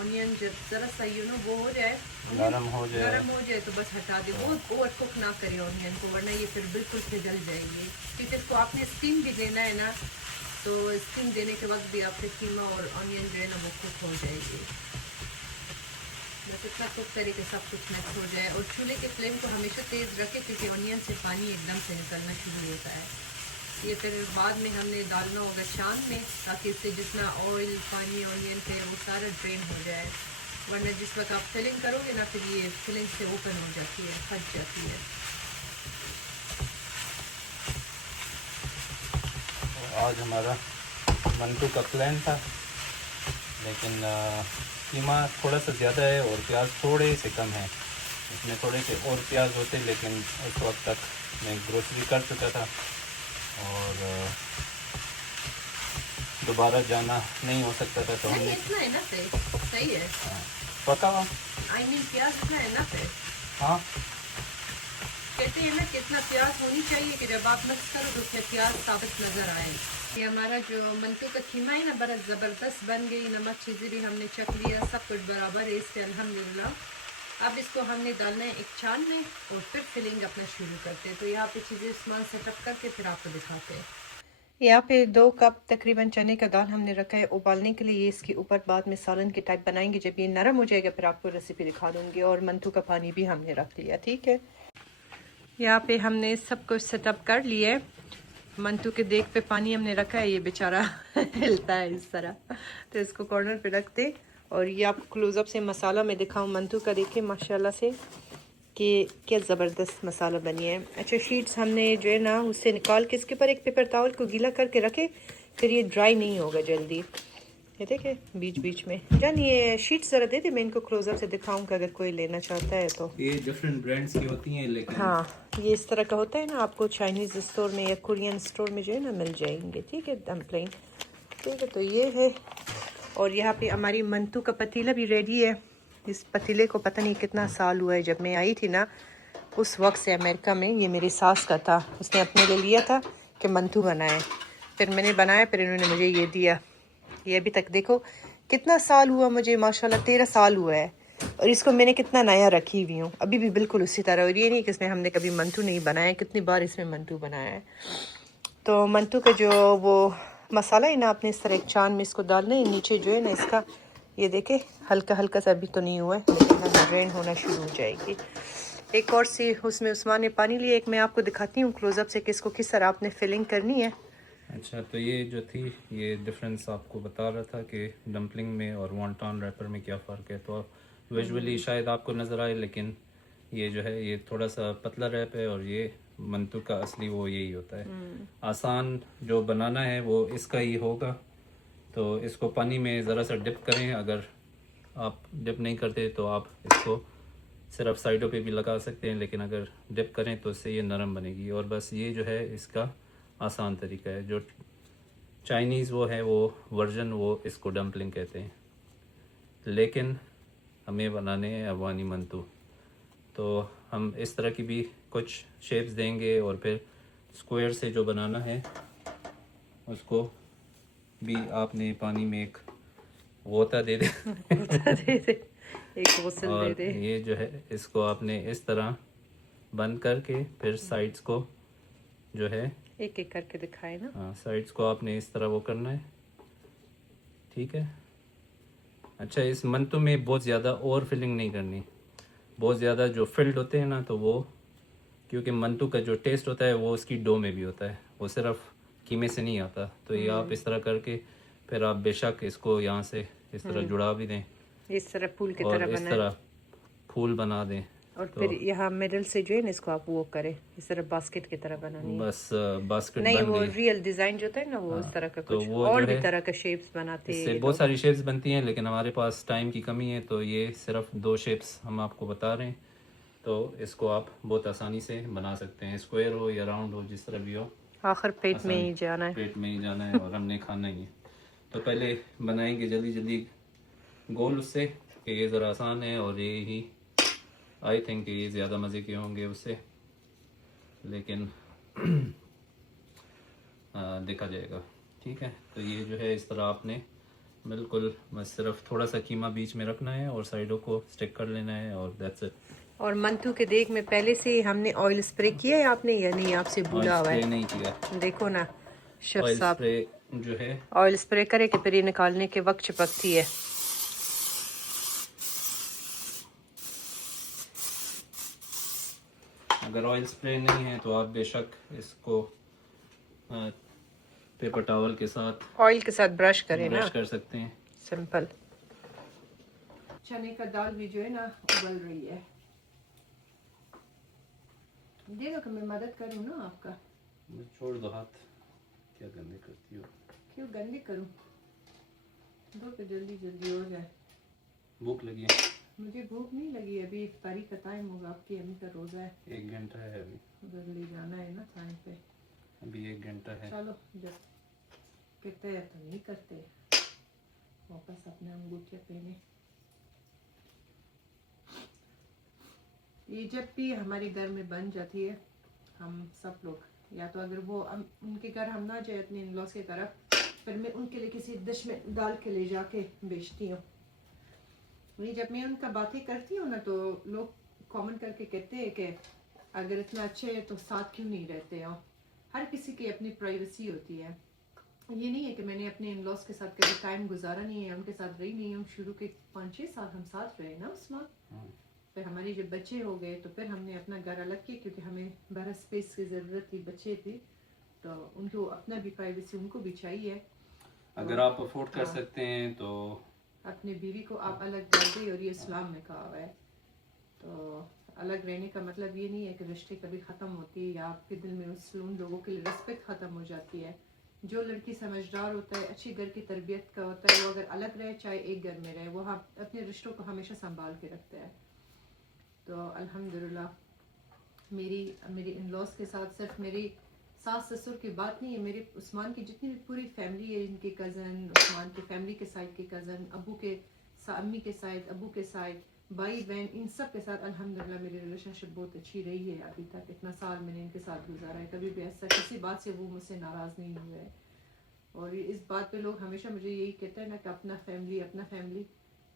ऑनियन जब ज़रा सा वो हो जाए, गरम हो जाए तो बस हटा दे। वो ओवर कुक ना करे ऑनियन को, वरना ये फिर बिल्कुल पिघल जाएगी। क्योंकि इसको आपने स्टीम भी देना है ना, तो स्टीम देने के वक्त भी आपके कीमा और ऑनियन जो है ना वो कुक हो जाएगी। बस इतना कुक करे कि सब कुछ मिक्स हो जाए, और चूल्हे के फ्लेम को हमेशा तेज़ रखें क्योंकि ऑनियन से पानी एकदम से निकलना शुरू होता है। ये फिर बाद में हमने डालना होगा छान में, ताकि इससे जितना ऑयल पानी ऑनियन पे वो सारा ड्रेन हो जाए। वरना जिस वक्त आप फिलिंग करोगे ना, फिर ये फिलिंग से ओपन हो जाती है, फट जाती है। आज हमारा मंटू का प्लान था, लेकिन कीमा थोड़ा सा ज़्यादा है और प्याज थोड़े से कम है, इसमें थोड़े से और प्याज होते, लेकिन उस वक्त तक मैं ग्रोसरी कर चुका था और दोबारा जाना नहीं हो सकता था, तो नहीं हमने इतना है ना, सही है। पका हुआ आई मीन प्याज इतना है ना फिर, हाँ कहते हैं ना कितना प्याज होनी चाहिए कि जब आप मिक्स करो तो उसमें प्याज साबित नज़र आए। ये हमारा जो मंतू का कीमा है ना बड़ा ज़बरदस्त बन गई, नमक चीज़ें भी हमने चख लिया, सब कुछ बराबर है इससे अल्हम्दुलिल्लाह। अब इसको हमने डालना है एक छान में और फिर फिलिंग अपना शुरू करते हैं। तो यहाँ पे चीज़ें सामान सेटअप करके फिर आपको दिखाते हैं। यहाँ पे 2 कप तकरीबन चने का दाल हमने रखा है उबालने के लिए। इसके ऊपर बाद में सालन के टाइप बनाएंगे, जब ये नरम हो जाएगा फिर आपको रेसिपी दिखा दूँगी। और मंतू का पानी भी हमने रख लिया, ठीक है। यहाँ पे हमने सब कुछ सेटअप कर लिया है। मंतू के देख पे पानी हमने रखा है, ये बेचारा हिलता है इस तरह, तो इसको कॉर्नर पे रखते। और ये आपको क्लोजअप से मसाला मैं दिखाऊं मंतू का, देखिए माशाल्लाह से कि क्या ज़बरदस्त मसाला बनी है। अच्छा शीट्स हमने जो है ना उससे निकाल के इसके ऊपर एक पेपर टॉवल को गीला करके रखे, फिर ये ड्राई नहीं होगा जल्दी। ये देखे बीच बीच में जान, ये शीट्स ज़रा दे दे, मैं इनको क्लोजअप से दिखाऊंगा अगर कोई लेना चाहता है तो। ये डिफरेंट ब्रांड्स की होती हैं, लेकिन हाँ ये इस तरह का होता है ना, आपको चाइनीज़ स्टोर में या कोरियन स्टोर में जो है ना मिल जाएंगे, ठीक है डम्पलिंग, ठीक है। तो ये है। और यहाँ पे हमारी मंतू का पतीला भी रेडी है। इस पतीले को पता नहीं कितना साल हुआ है, जब मैं आई थी ना उस वक्त से अमेरिका में, ये मेरी सास का था, उसने अपने लिए लिया था कि मंतू बनाए, फिर मैंने बनाया, फिर इन्होंने मुझे ये दिया। ये अभी तक देखो कितना साल हुआ मुझे, माशाल्लाह 13 साल हुआ है। और इसको मैंने कितना नया रखी हुई हूँ, अभी भी बिल्कुल उसी तरह। और ये नहीं कि इसमें हमने कभी मंतू नहीं बनाया, कितनी बार इसमें मंतू बनाया है। तो मंतू का जो वो मसाला है ना, आपने इस तरह एक चान में इसको डालना है। नीचे जो है ना इसका ये देखे हल्का हल्का सा अभी तो नहीं हुआ है, लेकिन ड्रेन होना शुरू हो जाएगी। एक और सी उसमें उस्मान ने पानी लिया, एक मैं आपको दिखाती हूँ क्लोजअप से कि इसको किस तरह आपने फिलिंग करनी है। अच्छा, तो ये जो थी ये डिफरेंस आपको बता रहा था कि डंपलिंग में और वॉन्टॉन रैपर में क्या फ़र्क है। तो विजुअली शायद आपको नज़र आए, लेकिन ये जो है ये थोड़ा सा पतला रैप है और ये मंतू का असली वो यही होता है। आसान जो बनाना है वो इसका ही होगा। तो इसको पानी में ज़रा सा डिप करें, अगर आप डिप नहीं करते तो आप इसको सिर्फ साइडों पे भी लगा सकते हैं, लेकिन अगर डिप करें तो इससे ये नरम बनेगी। और बस ये जो है इसका आसान तरीका है। जो चाइनीज़ वो है वो वर्जन वो इसको डम्पलिंग कहते हैं, लेकिन हमें बनाने हैं अफगानी मंतू। तो हम इस तरह की भी कुछ शेप्स देंगे और फिर स्क्वायर से जो बनाना है उसको भी आपने पानी में एक गोता दे दे दे दे, एक गौसल दे और दे। ये जो है इसको आपने इस तरह बंद करके फिर साइड्स को जो है एक एक करके दिखाए ना। हाँ साइड्स को आपने इस तरह वो करना है, ठीक है। अच्छा, इस मंतु में बहुत ज़्यादा और फिलिंग नहीं करनी। बहुत ज़्यादा जो फिल्ड होते हैं ना, तो वो क्योंकि मंतु का जो टेस्ट होता है वो उसकी डो में भी होता है, वो सिर्फ कीमे से नहीं आता। तो ये आप इस तरह करके फिर आप बेशक इसको यहाँ से इस तरह जुड़ा भी दें इस तरह फूल की और तरह इस बनाए, तरह फूल बना दें। और तो फिर यहाँ मिडल से जो है ना इसको आप वो करें, इस तरह बास्केट की तरह बनानी है। बस बास्केट नहीं बन वो गई। रियल डिजाइन जो होता है ना वो इस तरह का तो कुछ वो और जो भी है तरह का शेप्स बनाते हैं इससे ये बहुत लोग। सारी शेप्स बनती हैं, लेकिन हमारे पास टाइम की कमी है, तो ये सिर्फ 2 शेप्स हम आपको बता रहे हैं। तो इसको आप बहुत आसानी से बना सकते हैं, स्क्वायर हो या राउंड हो, जिस तरह भी हो, आखिर पेट में आसानी ही जाना है। पेट में ही जाना है और हमने खाना ही है। तो पहले बनाएंगे जल्दी जल्दी गोल उससे कि ये ज़रा आसान है, और ये ही आई थिंक ये ज़्यादा मज़े के होंगे उससे, लेकिन देखा जाएगा, ठीक है। तो ये जो है इस तरह आपने बिल्कुल बस सिर्फ थोड़ा सा कीमा बीच में रखना है और साइडों को स्टिक कर लेना है, और दैट्स इट। और मंतू के देख में पहले से हमने ऑयल स्प्रे किया है आपने या नहीं, आपसे ऑयल भूला हुआ स्प्रे है। नहीं किया। देखो ना शेफ ऑयल साहब, स्प्रे जो है ऑयल स्प्रे करे कि फिर ये निकालने के वक्त चिपकती है। अगर ऑयल स्प्रे नहीं है तो आप बेशक इसको पेपर टॉवल के साथ ऑयल के साथ ब्रश करें ना, ब्रश कर सकते हैं। सिंपल। चने का दाल भी जो है ना उबल रही है, दे दो कि मैं मदद करूँ ना आपका। छोड़ दो हाथ, क्या गंदे करती हो। क्यों गंदी करूँ, दो तो जल्दी जल्दी हो जाए। भूख लगी है। मुझे भूख नहीं लगी अभी, इफ्तारी का टाइम होगा, आपकी अम्मी का रोज़ा है, 1 घंटा है अभी। उधर ले जाना है ना टाइम पे। अभी 1 घंटा है। चलो जब कहते हैं तो नहीं करते, वापस अपने अंगूठियाँ पहने। ये जब भी हमारे घर में बन जाती है, हम सब लोग, या तो अगर वो उनके घर हम ना जाए अपने इन-लॉज की तरफ, फिर मैं उनके लिए किसी डिश में डाल के ले जाके बेचती हूँ। नहीं, जब मैं उनका बातें करती हूँ ना, तो लोग कमेंट करके कहते हैं कि अगर इतना अच्छे है तो साथ क्यों नहीं रहते हो। हर किसी की अपनी प्राइवेसी होती है। ये नहीं है कि मैंने अपने इन-लॉज के साथ कभी टाइम गुजारा नहीं है, उनके साथ रही नहीं हूँ। शुरू के 5-6 साल हम साथ रहे ना उस्मान। फिर हमारे जब बच्चे हो गए तो फिर हमने अपना घर अलग किया, क्योंकि हमें बड़ा स्पेस की ज़रूरत थी, बच्चे थे तो उनको अपना भी प्राइवेसी उनको भी चाहिए। अगर आप अफोर्ड कर हाँ। सकते हैं तो अपने बीवी को आप अलग कर दे, और ये इस्लाम में कहा हुआ है। तो अलग रहने का मतलब ये नहीं है कि रिश्ते कभी ख़त्म होती है या आपके दिल में उन लोगों के लिए रिस्पेक्ट ख़त्म हो जाती है। जो लड़की समझदार होता है, अच्छी घर की तरबियत का होता है, वो अगर अलग रहे चाहे एक घर में रहे, वो अपने रिश्तों को हमेशा संभाल के रखता है। तो अल्हम्दुलिल्लाह मेरी इन-लॉज के साथ सिर्फ मेरी सास ससुर की बात नहीं है, मेरे उस्मान की जितनी भी पूरी फैमिली है, इनके कज़न, उस्मान की फैमिली के साइड के कज़न, अबू के अम्मी के साइड, अबू के साइड, भाई बहन, इन सब के साथ अल्हम्दुलिल्लाह मेरी रिलेशनशिप बहुत अच्छी रही है अभी तक। इतना साल मैंने इनके साथ गुजारा है, कभी भी ऐसा किसी बात से वो मुझसे नाराज़ नहीं हुए हैं। और इस बात पे लोग हमेशा मुझे यही कहते हैं ना कि अपना फैमिली।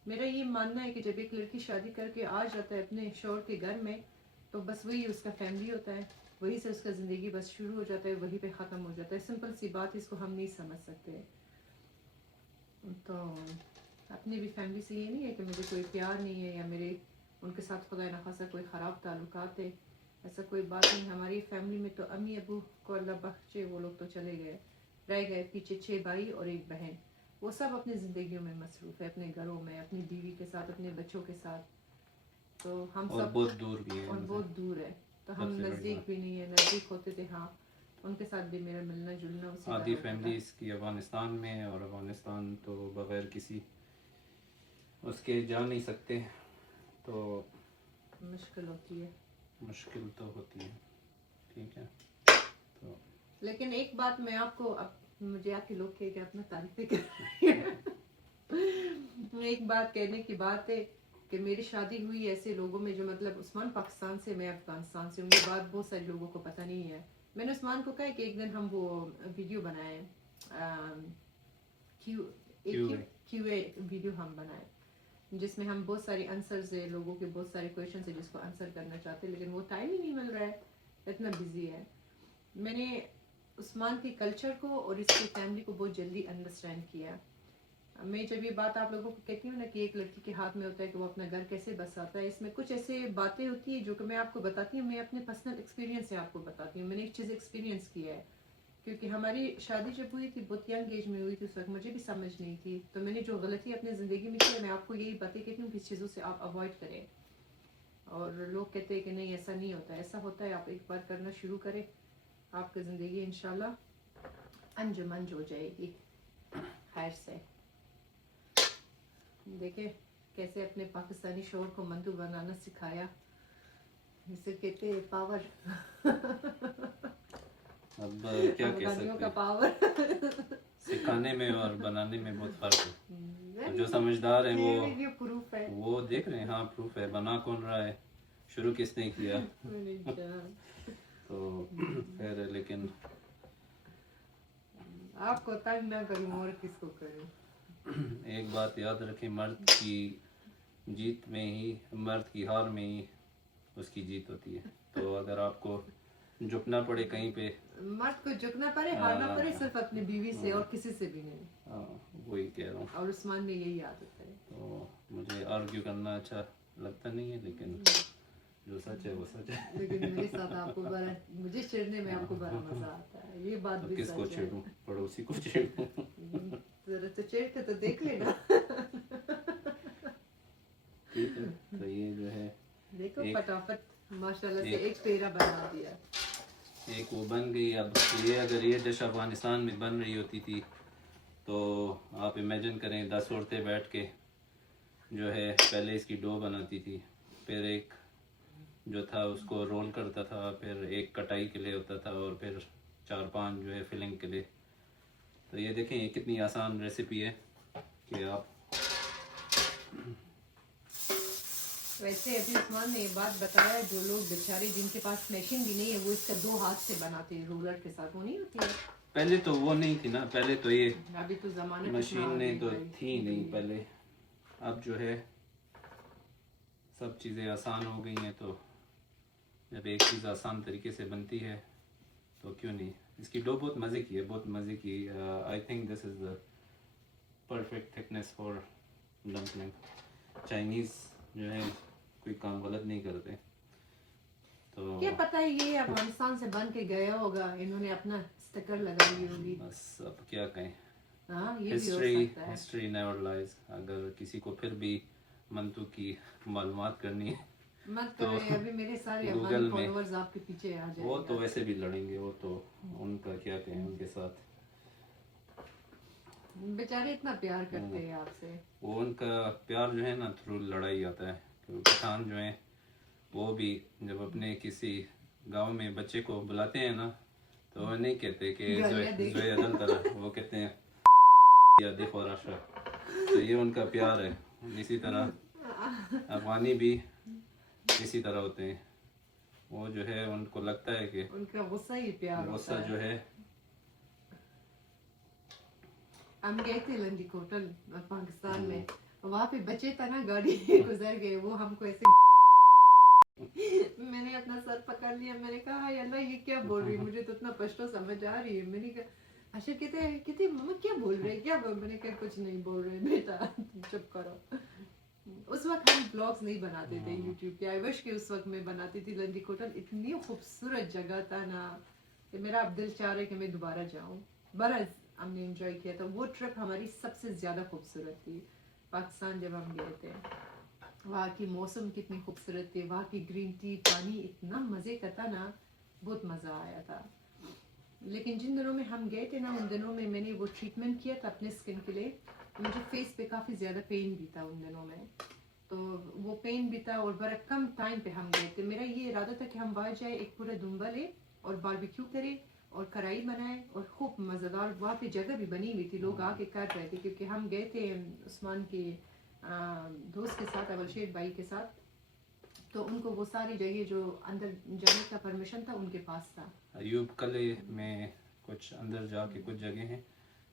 मेरा ये मानना है कि जब एक लड़की शादी करके आ जाता है अपने शौहर के घर में, तो बस वही उसका फैमिली होता है, वहीं से उसका ज़िंदगी बस शुरू हो जाता है, वहीं पे ख़त्म हो जाता है। सिंपल सी बात, इसको हम नहीं समझ सकते। तो अपनी भी फैमिली से ये नहीं है कि मुझे कोई प्यार नहीं है या मेरे उनके साथ खुदा न खासा कोई ख़राब ताल्लुकात है, ऐसा कोई बात नहीं। हमारी फैमिली में तो अम्मी अबू को अल्लाह बख्शे, वो लोग तो चले गए, रह गए पीछे 6 भाई और 1 बहन। वो सब अपनी ज़िंदगियों में मसरूफ़ है, अपने घरों में, अपनी बीवी के साथ, अपने बच्चों के साथ। तो हम और सब बहुत दूर भी है और हमसे, बहुत दूर है, तो हम सबसे बड़ी नज़दीक बात। भी नहीं है। नज़दीक होते थे हाँ, उनके साथ भी मेरा मिलना जुलना उसी आधी तरह होता फैमिली था। इसकी अफ़गानिस्तान में है, और अफ़गानिस्तान तो बग़ैर किसी उसके जा नहीं सकते, तो मुश्किल होती है। मुश्किल तो होती है। ठीक है, तो लेकिन एक बात मैं आपको, अब मुझे आपके लोग कह के अपना तारीफें कर रही हैं। एक बात कहने की बात है कि मेरी शादी हुई ऐसे लोगों में जो, मतलब उस्मान पाकिस्तान से, मैं अफगानिस्तान से हूँ। ये बात बहुत सारे लोगों को पता नहीं है। मैंने उस्मान को कहा कि एक दिन हम वो वीडियो बनाए, क्यूए वीडियो हम बनाए, जिसमें हम बहुत सारे आंसर्स है, लोगों के बहुत सारे क्वेश्चन है जिसको आंसर करना चाहते हैं, लेकिन वो टाइम ही नहीं मिल रहा है, इतना बिजी है। मैंने उस्मान के कल्चर को और इसकी फैमिली को बहुत जल्दी अंडरस्टैंड किया। मैं जब ये बात आप लोगों को कहती हूँ ना कि एक लड़की के हाथ में होता है कि वो अपना घर कैसे बसाता है, इसमें कुछ ऐसे बातें होती है जो कि मैं आपको बताती हूँ, मैं अपने पर्सनल एक्सपीरियंस से आपको बताती हूँ। मैंने एक चीज़ एक्सपीरियंस किया है, क्योंकि हमारी शादी जब हुई थी बहुत यंग एज में हुई थी, उस वक्त मुझे भी समझ नहीं थी। तो मैंने जो गलती अपनी ज़िंदगी में की है, मैं आपको यही बातें कहती हूँ कि इस चीज़ों से आप अवॉइड करें। और लोग कहते हैं कि नहीं ऐसा नहीं होता, ऐसा होता है। आप एक बार करना शुरू करें, आपकी ज़िंदगी इंशाल्लाह अंजुमंज हो जाएगी खैर से। देखे कैसे अपने पाकिस्तानी शोर को मंदू बनाना सिखाया, इसे कहते हैं पावर। अब क्या कह अफगानियों सकते का हैं, पावर। सिखाने में और बनाने में बहुत फ़र्क है। तो जो समझदार है ये वीडियो प्रूफ है। वो देख रहे हैं, हाँ प्रूफ है। बना कौन रहा है, शुरू किसने किया। मेरी जान। तो खैर है, लेकिन आपको तंग ना करूं और किसको करूं। एक बात याद रखें, मर्द की जीत में ही, मर्द की हार में ही उसकी जीत होती है। तो अगर आपको झुकना पड़े कहीं पे, मर्द को झुकना पड़े, हारना पड़े, सिर्फ अपनी बीवी से और किसी से भी नहीं। वही कह रहा हूँ। और उस्मान में यही आदत है। तो मुझे आर्ग्यू करना अच्छा लगता नहीं है, लेकिन जो सच है वो सच है। लेकिन मेरे साथ आपको बड़ा, मुझे चिढ़ने में आपको बड़ा मजा आता है, ये बात तो भी किसको सच है। छेड़ूं, पड़ोसी को छेड़ूं। जरा तो चिढ़ते तो देख लेना। ठीक है, तो ये जो है देखो एक- फटाफट माशाल्लाह से एक पेड़ा बना दिया। एक वो बन गई। अब ये अगर ये डिश अफगानिस्तान में बन रही होती थी, तो आप इमेजिन करें 10 औरतें बैठ के जो है पहले इसकी डो बनाती थी, फिर एक जो था उसको रोल करता था, फिर एक कटाई के लिए होता था और फिर 4-5 जो है फिलिंग के लिए। तो ये देखें ये कितनी आसान रेसिपी है कि आप वैसे अभी उस्मान ने ये बात बताया, जो लोग बेचारे जिनके पास मशीन भी नहीं है वो इसका 2 हाथ से बनाते हैं रोलर के साथ, वो नहीं होती है। पहले तो वो नहीं थी ना, पहले तो ये अभी तो जमाना कितना मशीनें आगे तो भाई। थी नहीं पहले। अब जो है सब चीज़ें आसान हो गई हैं, तो जब एक चीज़ आसान तरीके से बनती है तो क्यों नहीं। इसकी डो बहुत मज़े की है, बहुत मज़े की। I think this is the perfect thickness for dumpling. Chinese जो है कोई काम गलत नहीं करते। तो क्या पता है ये अफगानिस्तान से बन के गया होगा, इन्होंने अपना स्टिकर लगा ली होगी। बस अब क्या कहें, हाँ ये भी हो हिस्ट्री सकता है। History never lies. अगर किसी को फिर भी मंतू की मालूमात करनी है मत तो करो, अभी मेरे सारे गूगल अफगानी में, फॉलोअर्स आपके पीछे आ वो तो जाएंगे। वैसे भी लड़ेंगे, वो तो उनका क्या कहें उनके साथ। बेचारे इतना प्यार करते हैं आपसे। वो उनका प्यार जो है ना थ्रू लड़ाई आता है। क्योंकि किसान जो है वो भी जब अपने किसी गांव में बच्चे को बुलाते हैं ना, तो वो नहीं कहते कि गालियाँ दे। जोए अदल तरह, वो कहते हैं या देखो राशा। तो ये उनका प्यार है। इसी तरह अफगानी भी इसी तरह होते हैं। वो जो है उनको लगता है कि उनका गुस्सा ही प्यार गुस्सा होता जो है। है हम गए थे लंडी कोटल पाकिस्तान में, वहाँ पे बच्चे था ना गाड़ी गुजर गए, वो हमको ऐसे मैंने अपना सर पकड़ लिया, मैंने कहा हाय अल्लाह ये क्या बोल रही है, मुझे तो इतना पश्तो समझ आ रही है। मैंने कहा अच्छा कहते मम्मा क्या बोल रहे हैं, क्या बोल, मैंने कहा कुछ नहीं बोल रहे बेटा तुम चुप करो। उस वक्त हम ब्लॉग्स नहीं बनाते थे यूट्यूब पे, आई विश कि उस वक्त मैं बनाती थी। लंडी कोटल इतनी खूबसूरत जगह था ना कि मेरा अब दिल चाह रहा है कि मैं दोबारा जाऊँ। बड़ा हमने एंजॉय किया था, वो ट्रिप हमारी सबसे ज़्यादा खूबसूरत थी पाकिस्तान जब हम गए थे। वहाँ की मौसम कितनी खूबसूरत थी, वहाँ की ग्रीन टी पानी इतना मज़े का था ना, बहुत मज़ा आया था। लेकिन जिन दिनों में हम गए थे ना, उन दिनों में मैंने वो ट्रीटमेंट किया था अपने स्किन के लिए, मुझे फेस पे काफ़ी ज़्यादा पेन भी था उन दिनों में। तो वो पेन भी था और बड़ा कम टाइम पे हम गए थे। मेरा ये इरादा था कि हम वहाँ जाए, एक पूरा दुम्बा ले और बारबेक्यू करें और कढ़ाई बनाए और खूब मज़ेदार। वहाँ पे जगह भी बनी हुई थी, लोग आके कर रहे थे, क्योंकि हम गए थे उस्मान के दोस्त के साथ, अवलशेर भाई के साथ, तो उनको वो सारी जगह जो अंदर जाने का परमिशन था उनके पास था। अयूब कले में कुछ अंदर जाके कुछ जगह हैं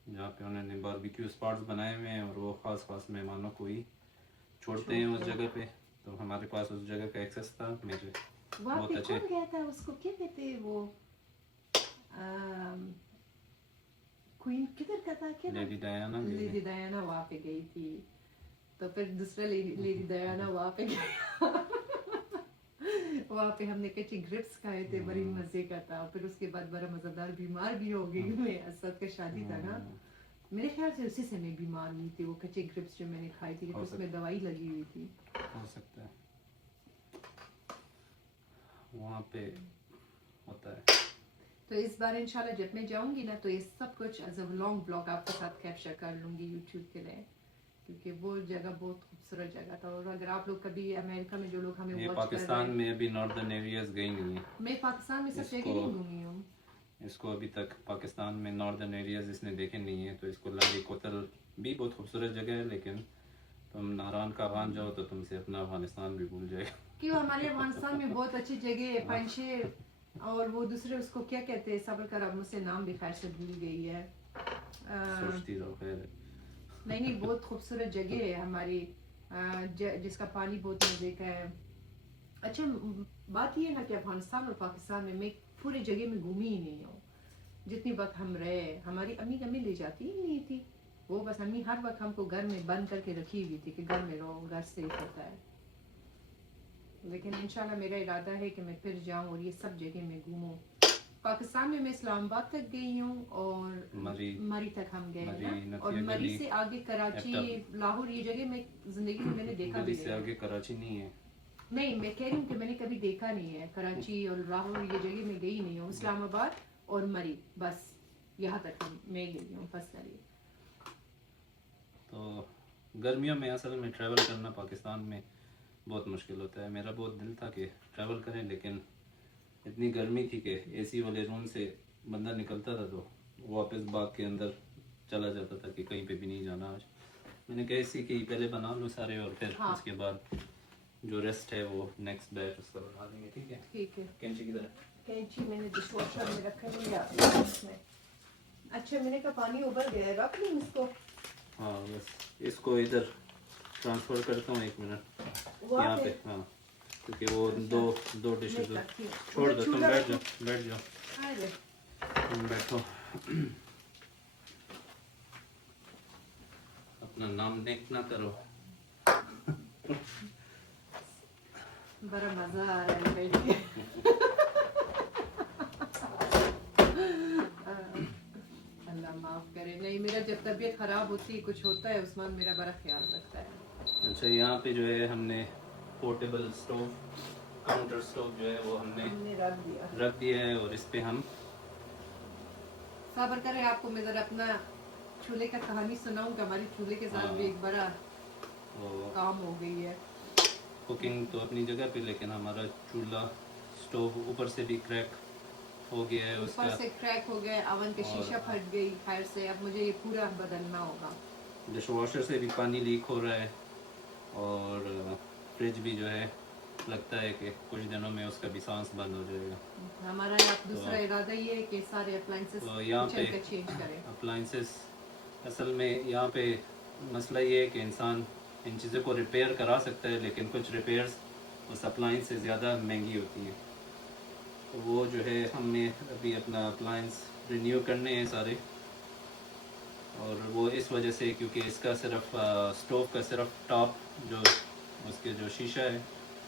जहाँ पे उन्होंने बारबेक्यू स्पॉट्स बनाए हुए हैं, और वो ख़ास मेहमानों को ही छोड़ते हैं उस जगह पे। तो हमारे पास उस जगह का एक्सेस था। मेरे वहाँ बहुत पे अच्छे कौन गया था, उसको क्या कहते हैं वो क्वीन किधर का था, क्या लेडी डायना लेडी डायना वहाँ पे गई थी। तो फिर दूसरा लेडी डायना वहाँ पे गया वहाँ पे हमने कच्ची ग्रिप्स खाए थे, बड़ी मजे का था। फिर उसके बाद बड़ा मजेदार बीमार भी हो गई मैं, असद का शादी था ना, मेरे ख्याल से उसी से मैं बीमार हुई थी। वो कच्चे ग्रिप्स जो मैंने खाई थी हो उसमें दवाई लगी हुई थी। हो सकता है वहाँ पे होता है। तो इस बार इंशाल्लाह जब मैं जाऊंगी ना, तो ये सब कुछ एज अ लॉन्ग ब्लॉग आपके साथ कैप्चर कर लूंगी यूट्यूब के लिए, क्योंकि वो जगह बहुत खूबसूरत जगह था। और अगर आप लोग कभी अमेरिका में जो लोग हमें ये वॉच कर रहे पाकिस्तान हैं, में अभी नॉर्दर्न एरियाज गई नहीं है। मैं पाकिस्तान में सब जगह इसको नहीं घूमी हूँ। इसको अभी तक पाकिस्तान में नॉर्दर्न एरियाज इसने देखे नहीं है। तो इसको लंडी कोतल भी बहुत खूबसूरत जगह है, लेकिन तुम नारायण का खान जाओ तो तुमसे अपना अफगानिस्तान भी भूल जाएगा। क्यों, हमारे अफगानिस्तान में बहुत अच्छी जगह है, पंशेर और वो दूसरे उसको क्या कहते हैं, सबर कर, अब मुझसे नाम भी खैर से भूल गई है। सोचती रहो खैर। नहीं बहुत खूबसूरत जगह है हमारी, जिसका पानी बहुत मजे का है। अच्छा बात ये है ना कि अफगानिस्तान और पाकिस्तान में मैं पूरे जगह में घूमी ही नहीं हूँ। जितनी वक्त हम रहे, हमारी अम्मी कभी ले जाती ही नहीं थी। वो बस अम्मी हर वक्त हमको घर में बंद करके रखी हुई थी कि घर में रहो, घर सेफ होता है। लेकिन इंशाल्लाह मेरा इरादा है कि मैं फिर जाऊं और ये सब जगह में घूमूं। पाकिस्तान में मैं इस्लामाबाद तक गई हूँ और मरी तक हम गए ना, और मरी से आगे कराची, लाहौर, ये जगह मैं जिंदगी में मैंने देखा भी से आगे कराची नहीं है। नहीं, मैं कह रही हूँ कि मैंने कभी देखा नहीं है। कराची और लाहौर ये जगह मैं गई नहीं हूँ। इस्लामाबाद और मरी, बस यहाँ तक मैं गई हूँ पर्सनली। तो गर्मियों में असल में ट्रैवल करना पाकिस्तान में बहुत मुश्किल होता है। मेरा बहुत दिल था कि ट्रैवल करें, लेकिन इतनी गर्मी थी कि एसी वाले रूम से बंदा निकलता था तो वापस बाग के अंदर चला जाता था कि कहीं पे भी नहीं जाना आज। मैंने कहा एसी की पहले बना लूँ सारे, और फिर हाँ। उसके बाद जो रेस्ट है वो नेक्स्ट बैच उसका बना देंगे। ठीक है, ठीक है। कैंची किधर है? कैंची मैंने डिशवॉशर में रखा है इसमें। अच्छा, मैंने कहा पानी उबल गया है, रख लूँ इसको? हाँ बस इसको इधर ट्रांसफ़र करता हूँ 1 मिनट वहाँ यहाँ पे? पे। हाँ, क्योंकि वो दो डिशेज मैं करती हूँ। छोड़ उधर दो, तुम चूल्हा बैठ रखो। जाओ, बैठ जाओ, अरे, तुम बैठो। अपना नाम नेक ना करो। बड़ा मजा आ रहा है बैठ के। अल्लाह माफ करे। नहीं, मेरा जब तबीयत खराब होती है, कुछ होता है, उस्मान मेरा बड़ा ख्याल रखता है। अच्छा, यहाँ पे जो है हमने पोर्टेबल स्टोव, काउंटर स्टोव जो है वो हमने रख दिया है, और इस पे हम सब्र करें। आपको मैं जरा अपना चूल्हे का कहानी सुनाऊंगा। हमारी चूल्हे के साथ भी एक बड़ा काम हो गई है। कुकिंग तो अपनी जगह पे, लेकिन हमारा चूल्हा स्टोव ऊपर से भी क्रैक हो गया है। उसका ऊपर से क्रैक हो गया, अवन की शीशा फट गई। खैर से अब मुझे ये पूरा बदलना होगा। डिशवॉशर से भी पानी लीक हो रहा है, और फ्रिज भी जो है लगता है कि कुछ दिनों में उसका भी सांस बंद हो जाएगा। हमारा दूसरा इरादा ये है कि सारे अप्लायंसेस तो यहाँ पे चेंज करें। अप्लाइंसेस असल में यहाँ पे मसला ये है कि इंसान इन चीज़ों को रिपेयर करा सकता है, लेकिन कुछ रिपेयर्स उस अप्लाइंस से ज़्यादा महंगी होती हैं। तो वो जो है हमने अभी अपना अप्लाइंस रिन्यू करने हैं सारे, और वो इस वजह से क्योंकि इसका सिर्फ स्टोव का सिर्फ टॉप जो उसके जो शीशा है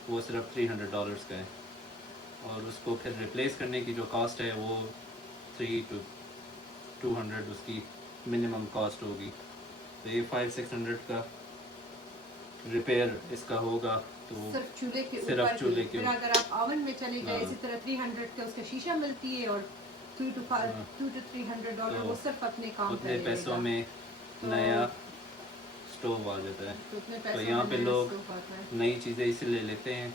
वो सिर्फ $300 का है, और उसको फिर रिप्लेस करने की जो कॉस्ट है वो 300 to 200 उसकी मिनिमम कॉस्ट होगी। तो ये 500-600 का रिपेयर इसका होगा। तो सिर्फ चूल्हे के सिर्फ ऊपर चूल्हे के फिर अगर आप ओवन में चले गए, इसी तरह 300 का उसका शीशा मिलती है, और $2 to $300 वो सिर्फ अपने काम उतने कर पैसों लेगा। में तो नया स्टोव आ जाता है। तो उतने तो पैसों यहाँ में पे नया लोग स्टोव आता है। नई चीज़ें इसलिए लेते हैं।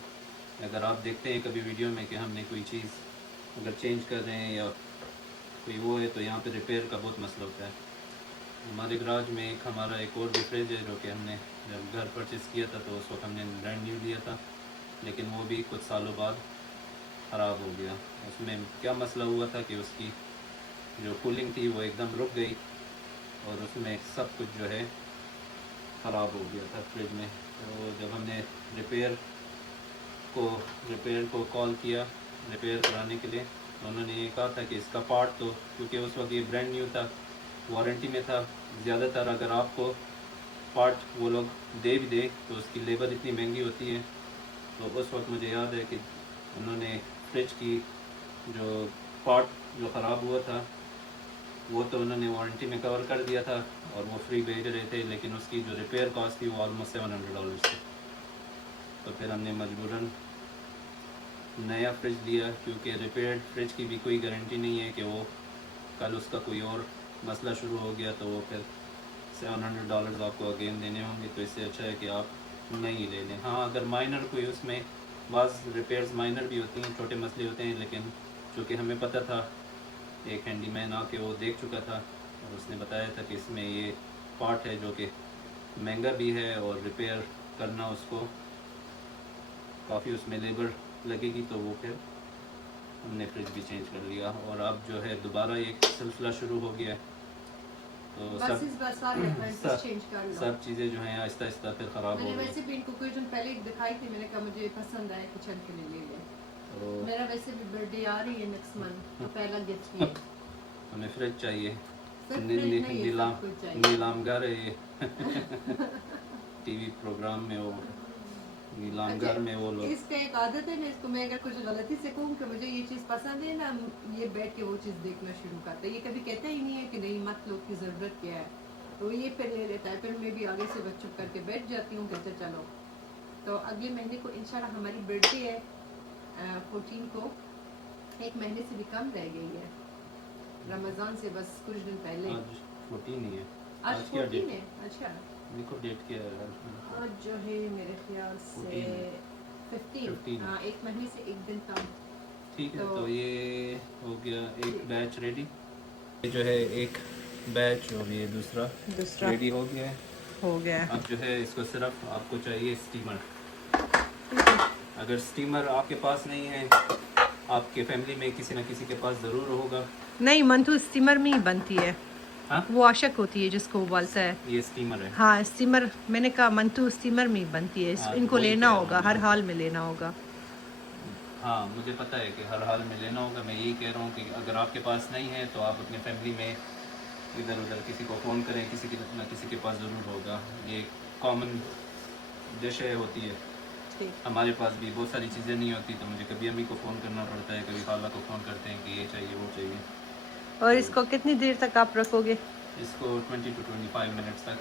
अगर आप देखते हैं कभी वीडियो में कि हमने कोई चीज़ अगर चेंज कर रहे हैं या कोई वो है, तो यहाँ पे रिपेयर का बहुत मसला होता है। हमारे गराज में हमारा एक और भी फ्रिज है जो कि हमने जब घर परचेज़ किया था तो उस वक्त हमने ब्रांड न्यू लिया था, लेकिन वो भी कुछ सालों बाद ख़राब हो गया। उसमें क्या मसला हुआ था कि उसकी जो कूलिंग थी वो एकदम रुक गई, और उसमें सब कुछ जो है ख़राब हो गया था फ्रिज में। तो जब हमने रिपेयर को कॉल किया रिपेयर कराने के लिए, तो उन्होंने ये कहा था कि इसका पार्ट तो क्योंकि उस वक्त ये ब्रांड न्यू था, वारंटी में था, ज़्यादातर अगर आपको पार्ट वो लोग दे भी दे तो उसकी लेबर इतनी महंगी होती है। तो उस वक्त मुझे याद है कि उन्होंने फ्रिज की जो पार्ट जो ख़राब हुआ था वो तो उन्होंने वारंटी में कवर कर दिया था और वो फ्री भेज रहे थे, लेकिन उसकी जो रिपेयर कॉस्ट थी वो ऑलमोस्ट $700 थी। तो फिर हमने मजबूरन नया फ्रिज लिया, क्योंकि रिपेयर्ड फ्रिज की भी कोई गारंटी नहीं है कि वो कल उसका कोई और मसला शुरू हो गया तो वो फिर $700 आपको अगेन देने होंगे। तो इससे अच्छा है कि आप नहीं ले लें। हाँ, अगर माइनर कोई उसमें बाज़ रिपेयर्स माइनर भी होती हैं, छोटे मसले होते हैं, लेकिन चूँकि हमें पता था, एक हैंडीमैन आके वो देख चुका था और उसने बताया था कि इसमें ये पार्ट है जो कि महंगा भी है और रिपेयर करना उसको काफ़ी उसमें लेबर लगेगी। तो वो फिर हमने फ्रिज भी चेंज कर लिया, और अब जो है दोबारा एक सिलसिला शुरू हो गया है। तो सब चीज़ें जो हैं आहिस्ता आहिस्ता फिर ख़राब हो मैंने गई। वैसे भी इनको कुछ दिन पहले दिखाई थी, मैंने कहा मुझे पसंद आए किचन के लिए ले लें। तो मेरा वैसे भी बर्थडे आ रही है नेक्स्ट मंथ, तो पहला गिफ्ट ये हमें फ्रिज चाहिए। सिर्फ फ्रिज नहीं है, सब कुछ चाहिए। नीलामगर है ये टीवी प्रोग्राम में वो नीलामगर में वो लोग। इसका एक आदत है ना, इसको मैं अगर कुछ गलती से कहूँ कि मुझे ये चीज़ पसंद है ना, ये बैठ के वो चीज़ देखना शुरू करता है। ये कभी कहता ही नहीं है कि नहीं मत लो, की ज़रूरत क्या है, तो ये फिर ले लेता है। फिर मैं भी आगे से बस चुप करके बैठ जाती हूँ, कहते चलो। तो अगले महीने को इंशाल्लाह हमारी बर्थडे है 14 को, एक महीने से भी कम रह गई है, रमज़ान से बस कुछ दिन पहले। आज 14 ही है। आज आज क्या 14 डेट? है। अच्छा, देखो डेट क्या है आज? आज जो है मेरे ख्याल से 14 है। 15। 15 हाँ, एक महीने से एक दिन कम। ठीक है, तो तो ये हो गया एक ठीक। Batch ready. ये जो है एक बैच और ये दूसरा दूसरा रेडी हो गया है। हो गया। अब जो है इसको सिर्फ आपको चाहिए स्टीमर। ठीक है। अगर स्टीमर आपके पास नहीं है, आपके फैमिली में किसी न किसी के पास ज़रूर होगा। नहीं, मंतु स्टीमर में ही बनती है। हाँ, वो आशक होती है जिसको उबालता है। ये स्टीमर है। हाँ, स्टीमर। मैंने कहा मंतु स्टीमर में ही बनती है। हाँ, तो इनको वही लेना कह रहा होगा, हूँ हर मैं। हाल में लेना होगा। हाँ, मुझे पता है कि हर हाल में लेना होगा। मैं यही कह रहा हूँ कि अगर आपके पास नहीं है तो आप अपने फैमिली में इधर उधर किसी को फ़ोन करें, किसी के ना किसी के पास ज़रूर होगा। ये कॉमन डिश है, होती है। ठीक। हमारे पास भी बहुत सारी चीज़ें नहीं होती, तो मुझे कभी अम्मी को फ़ोन करना पड़ता है, कभी खाला को फ़ोन करते हैं कि ये चाहिए वो चाहिए। और तो इसको कितनी देर तक आप रखोगे? इसको 20 to 25 मिनट्स तक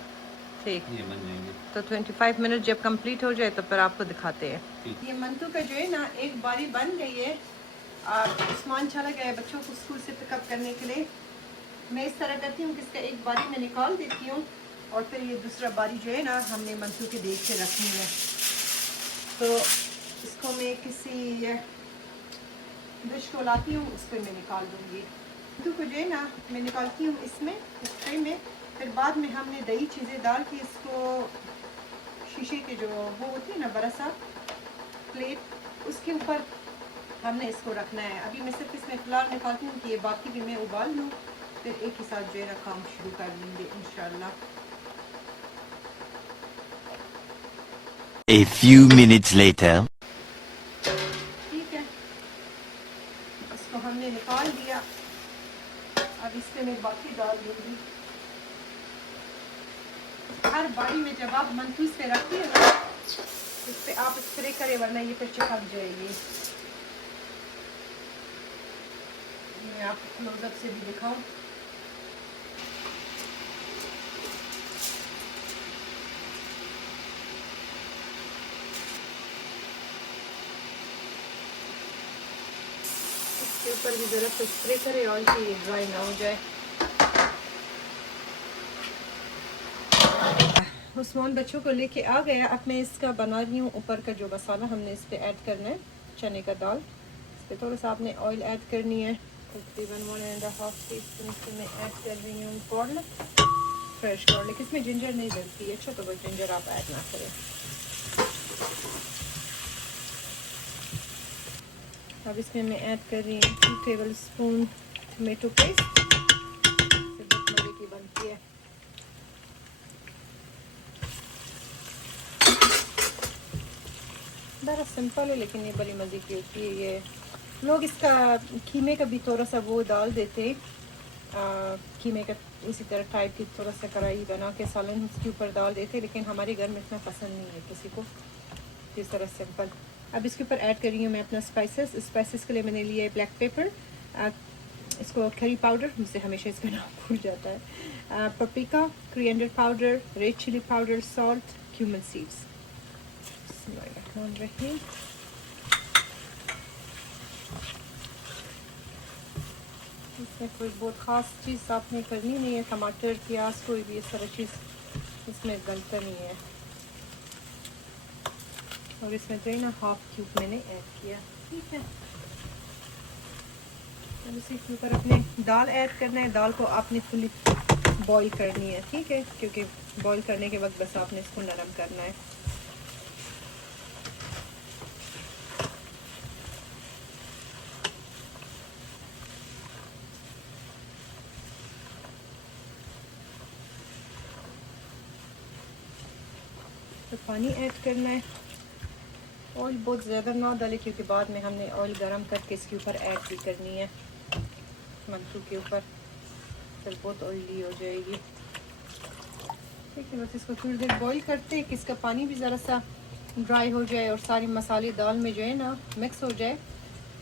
ठीक। ये बन जाएंगे। तो 25 मिनट जब कंप्लीट हो जाए तो फिर आपको दिखाते हैं। ठीक। ये मंतु का जो है ना, एक बारी बन गई है। उस्मान चला गया है बच्चों को स्कूल से पिकअप करने के लिए। मैं इस तरह करती हूँ कि इसका एक बारी मैं निकाल देती हूँ और फिर ये दूसरा बारी जो है ना, हमने मंतु के देख के रखनी है। तो इसको मैं किसी डिश को लाती हूँ, उस पर मैं निकाल दूँगी। मंतु को जो है ना, मैं निकालती हूँ इसमें, इस ट्रे में। फिर बाद में हमने दही चीज़ें डाल के इसको शीशे के जो वो होती है ना, बड़ा सा प्लेट, उसके ऊपर हमने इसको रखना है। अभी मैं सिर्फ इसमें फिलहाल निकालती हूँ कि ये बाकी भी मैं उबाल लूँ, फिर एक ही साथ जो है ना काम शुरू कर देंगे इंशाल्लाह। A few minutes later. ठीक है, इसको हमने निकाल दिया। अब इस पे मैं बाकी डाल दूँगी। हर बारी में जब आप मंतूस पे रखती है ना, इस पे आप स्प्रे करें, वरना ये फिर चिपक जाएगी। मैं आपको क्लोजअप से भी दिखाऊं। इसके ऊपर भी ज़रा सा स्प्रे करें और ये ड्राई ना हो जाए। उस्मान बच्चों को लेके आ गया। अब मैं इसका बना रही हूँ ऊपर का जो मसाला हमने इस पे ऐड करना है, चने का दाल। इस पर थोड़ा सा आपने ऑयल ऐड करनी है, तकरीबन 1.5 टीस्पून इसमें मैं ऐड कर रही हूँ गार्लिक, फ्रेश गार्लिक। इसमें जिंजर नहीं डलती है, अच्छा, तो वो जिंजर आप ऐड ना करें। अब इसमें मैं ऐड कर रही हूँ 2 टेबल स्पून टमेटो पेस्ट, से बहुत मज़े की बनती है। बड़ा सिंपल है लेकिन ये बड़ी मज़े की होती है। ये लोग इसका कीमे का भी थोड़ा सा वो डाल देते हैं, कीमे का इसी तरह टाइप की थोड़ा सा कढ़ाई बना के सालन उसके ऊपर डाल देते, लेकिन हमारे घर में इतना पसंद नहीं है किसी को, इस तरह सिंपल। अब इसके ऊपर ऐड कर रही हूँ मैं अपना स्पाइसेस के लिए मैंने लिया है ब्लैक पेपर, इसको करी पाउडर, मुझसे हमेशा इसका नाम भूल जाता है, paprika, coriander powder, red chilli powder, salt, cumin seeds. बिस्मिल्लाहिर्रहमानिर्रहीम। इसमें कोई बहुत ख़ास चीज़ आपने करनी नहीं है, टमाटर, प्याज, कोई भी इस तरह चीज़ इसमें गलता नहीं है। और इसमें जो है ना 1/2 क्यूब मैंने ऐड किया। ठीक है, अब इसी के ऊपर अपने दाल ऐड करना है। दाल को आपने फुली बॉईल करनी है, ठीक है, क्योंकि बॉईल करने के वक्त बस आपने इसको नरम करना है। तो पानी ऐड करना है। ऑयल बहुत ज़्यादा ना डालें क्योंकि बाद में हमने ऑयल गरम करके इसके ऊपर ऐड भी करनी है, मंतू के ऊपर, फिर बहुत ऑयली हो जाएगी। ठीक है, बस इसको थोड़ी देर बॉईल करते हैं कि इसका पानी भी ज़रा सा ड्राई हो जाए और सारे मसाले दाल में जो है ना मिक्स हो जाए।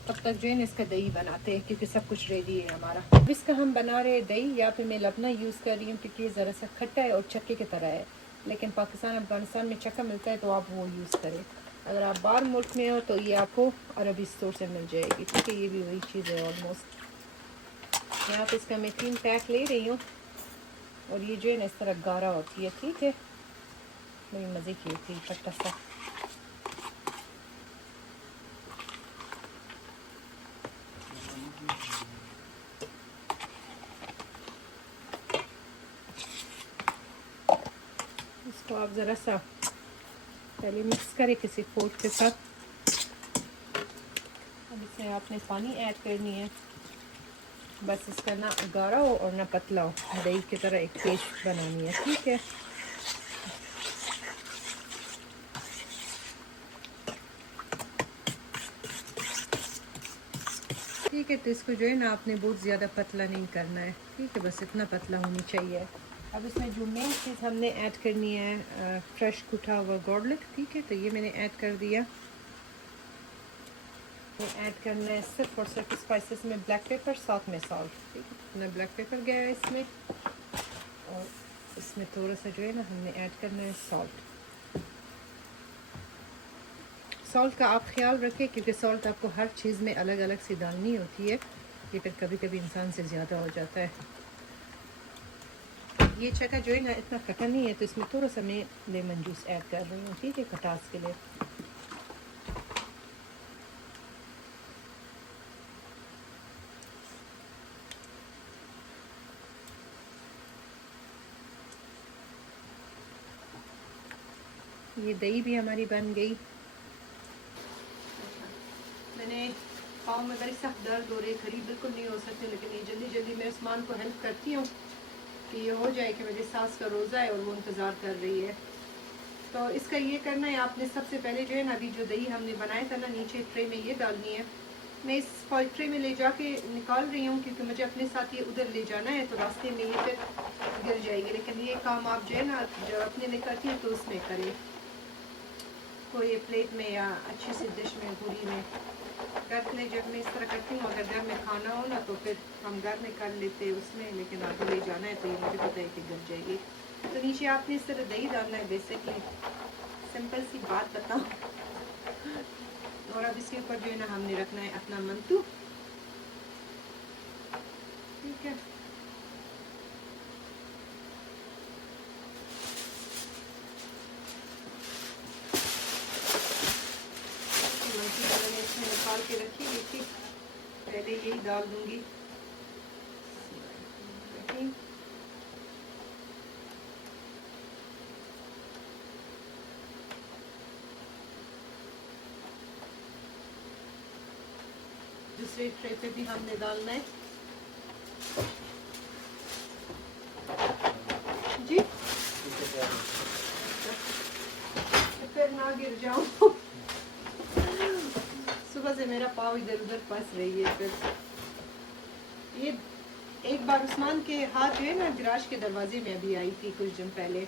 तब तक जो है ना इसका दही बनाते हैं, क्योंकि सब कुछ रेडी है हमारा। अब इसका हम बना रहे हैं दही। यहाँ पे मैं लबना यूज़ कर रही हूँ क्योंकि ये ज़रा सा खट्टा है और चक्के की तरह है, लेकिन पाकिस्तान अफगानिस्तान में चक्का मिलता है तो आप वो यूज़ करें। अगर आप बाहर मुल्क में हो तो ये आपको अरबी स्टोर से मिल जाएगी। ठीक है, ये भी वही चीज़ है ऑलमोस्ट। यहाँ पे इसका मैं 3 पैक ले रही हूँ। और ये जो है ना इस तरह गाढ़ा होती है, ठीक है, बड़ी मज़े की होती है खट्टा सा। इसको आप ज़रा सा पहले मिक्स करें किसी फोर्क के साथ। अब इसमें आपने पानी ऐड करनी है, बस इसका ना गाढ़ा हो और ना पतला हो, दही की तरह एक पेस्ट बनानी है, ठीक है। ठीक है, तो इसको जो है ना आपने बहुत ज़्यादा पतला नहीं करना है, ठीक है, बस इतना पतला होनी चाहिए। अब इसमें जो मेन चीज़ हमने ऐड करनी है फ्रेश कुटा हुआ गार्लिक, ठीक है, तो ये मैंने ऐड कर दिया। ये ऐड करना है सिर्फ और सिर्फ स्पाइसेस में ब्लैक पेपर, साथ में सॉल्ट, ठीक है। अपना ब्लैक पेपर गया है इसमें, और इसमें थोड़ा सा जो है ना हमने ऐड करना है सॉल्ट। सॉल्ट का आप ख्याल रखें, क्योंकि सॉल्ट आपको हर चीज़ में अलग अलग सी डालनी होती है, ये फिर कभी कभी इंसान से ज़्यादा हो जाता है। ये चक्का जो है ना इतना खट्टा नहीं है, तो इसमें थोड़ा सा मैं लेमन जूस ऐड कर रही हूँ, ठीक है, खटास के लिए। ये दही भी हमारी बन गई। मैंने पाँव में बड़ी सख्त दर्द हो रही, खड़ी बिल्कुल नहीं हो सकती, लेकिन ये जल्दी जल्दी मैं उस्मान को हेल्प करती हूँ कि ये हो जाए कि मेरी सास का रोज़ा है और वो इंतज़ार कर रही है। तो इसका ये करना है, आपने सबसे पहले जो है ना अभी जो दही हमने बनाया था ना, नीचे ट्रे में ये डालनी है। मैं इस फॉइल ट्रे में ले जाके निकाल रही हूँ, क्योंकि मुझे अपने साथ ये उधर ले जाना है, तो रास्ते में ये फिर गिर जाएगी। लेकिन ये काम आप जो है ना जो अपने लिए करती हैं तो उसमें करें, कोई प्लेट में या अच्छी सी डिश में, पूरी में। घर में जब मैं इस तरह करती हूँ, अगर घर में खाना हो ना तो फिर हम घर में कर लेते हैं उसमें, लेकिन आगे ले जाना है तो ये मुझे पता है कि गिर जाएगी। तो नीचे आपने इस तरह दही डालना है, बेसिकली सिंपल सी बात बताऊँ। और अब इसके ऊपर जो है ना हमने रखना है अपना मंतू, ठीक है। मंतू जो मैंने इसमें निकाल के रखी हुई थी, पहले यही डाल दूंगी। दूसरे ट्रे पे भी हमने डालना है जी, फिर ना गिर जाऊं। सुबह से मेरा पाँव इधर उधर फंस रही है। फिर ये एक बार उस्मान के हाथ जो है ना गराज के दरवाजे में अभी आई थी कुछ दिन पहले,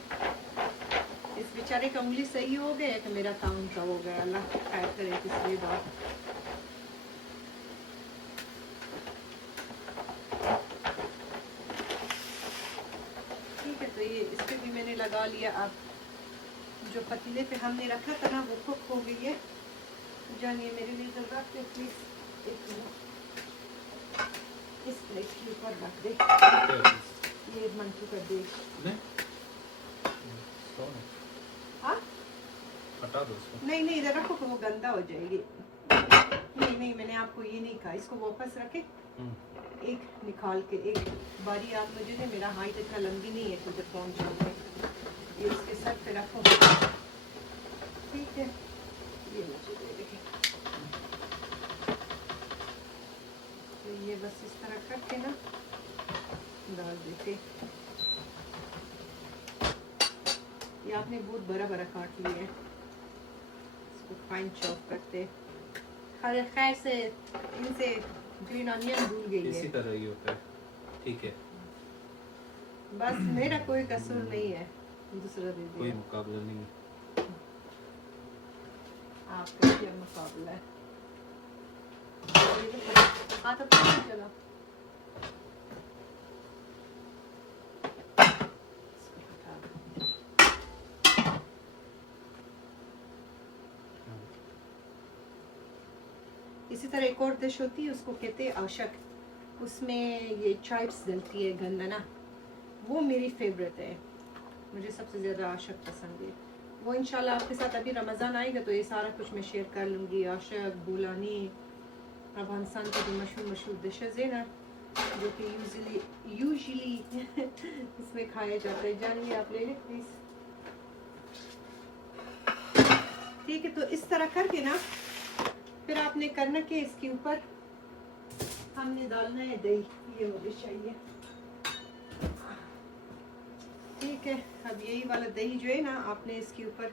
इस बेचारे का उंगली सही हो गया कि मेरा काम उनका हो गया, अल्लाह खैर करे पिछली बार। ठीक है, तो ये इस पे भी मैंने लगा लिया। अब जो पतीले पे हमने रखा था ना वो कुक हो गई है। जानिए मेरे लिए तो रख दे प्लीज, एक मिनट इस प्लेट के ऊपर रख दे, ये मंटू कर दे। हाँ हटा दो उसको। नहीं नहीं, इधर रखो तो वो गंदा हो जाएगी। नहीं नहीं, मैंने आपको ये नहीं कहा, इसको वापस रखे, एक निकाल के एक बारी आप मुझे दे, मेरा हाइट इतना लंबी नहीं है उधर पहुँच जाऊँगा। ये उसके सर पे रखो, ठीक है, ये मुझे दे देखे। तो ये बस इस तरह करके ना डाल देते। ये आपने बहुत बड़ा बड़ा काट लिया है, इसको फाइन चॉप करते। खैर से इनसे ग्रीन ऑनियन भूल गई है, इसी तरह ही होता है, ठीक है, बस मेरा कोई कसूर नहीं है, दूसरा दे कोई दिया। मुकाबला नहीं। आपका क्या मुकाबला है? हाथ अपना नहीं चला। इसको हटा दो। इसी तरह एक और डिश होती है, उसको कहते हैं औशक। उसमें ये चाइप्स डलती है, गंदना, वो मेरी फेवरेट है, मुझे सबसे ज़्यादा आशक पसंद है वो। इंशाल्लाह आपके साथ अभी रमज़ान आएगा तो ये सारा कुछ मैं शेयर कर लूँगी। आशक, बुलानी, अफगानिस्तान के जो मशहूर डिशेज़ है ना, जो कि यूजुअली इसमें खाए जाते हैं। जानिए, आप ले लें प्लीज़। ठीक है, तो इस तरह करके ना फिर आपने करना कि इसके ऊपर हमने डालना है दही, ये मुझे चाहिए। ठीक है, अब यही वाला दही जो है ना आपने इसके ऊपर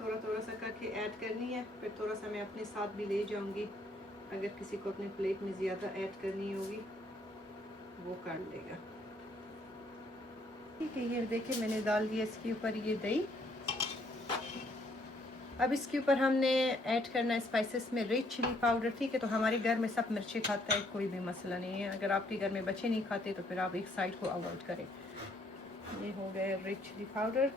थोड़ा थोड़ा सा करके ऐड करनी है। फिर थोड़ा सा मैं अपने साथ भी ले जाऊंगी, अगर किसी को अपने प्लेट में ज़्यादा ऐड करनी होगी वो कर लेगा। ठीक है, ये देखिए मैंने डाल दिया इसके ऊपर ये दही। अब इसके ऊपर हमने ऐड करना है स्पाइसेस में रेड चिली पाउडर। ठीक है, तो हमारे घर में सब मिर्ची खाता है, कोई भी मसला नहीं है। अगर आपके घर में बच्चे नहीं खाते तो फिर आप एक साइड को अवॉइड करें। ये हो गया रेड चिली पाउडर।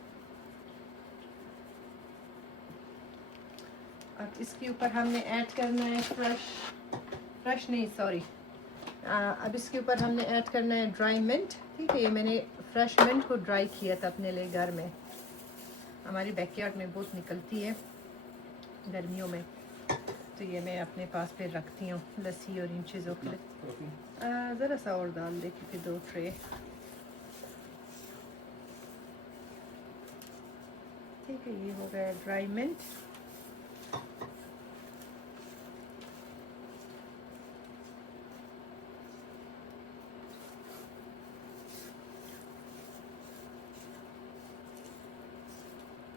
अब इसके ऊपर हमने ऐड करना है फ्रेश नहीं, सॉरी, अब इसके ऊपर हमने ऐड करना है ड्राई मिंट। ठीक है, ये मैंने फ्रेश मिंट को ड्राई किया था अपने लिए घर में, हमारी बैकयार्ड में बहुत निकलती है गर्मियों में, तो ये मैं अपने पास पे रखती हूँ लस्सी और इन चीज़ों के लिए। ज़रा सा और डाल दे क्योंकि 2 ट्रे। ठीक है, ये हो गया ड्राई मिंट।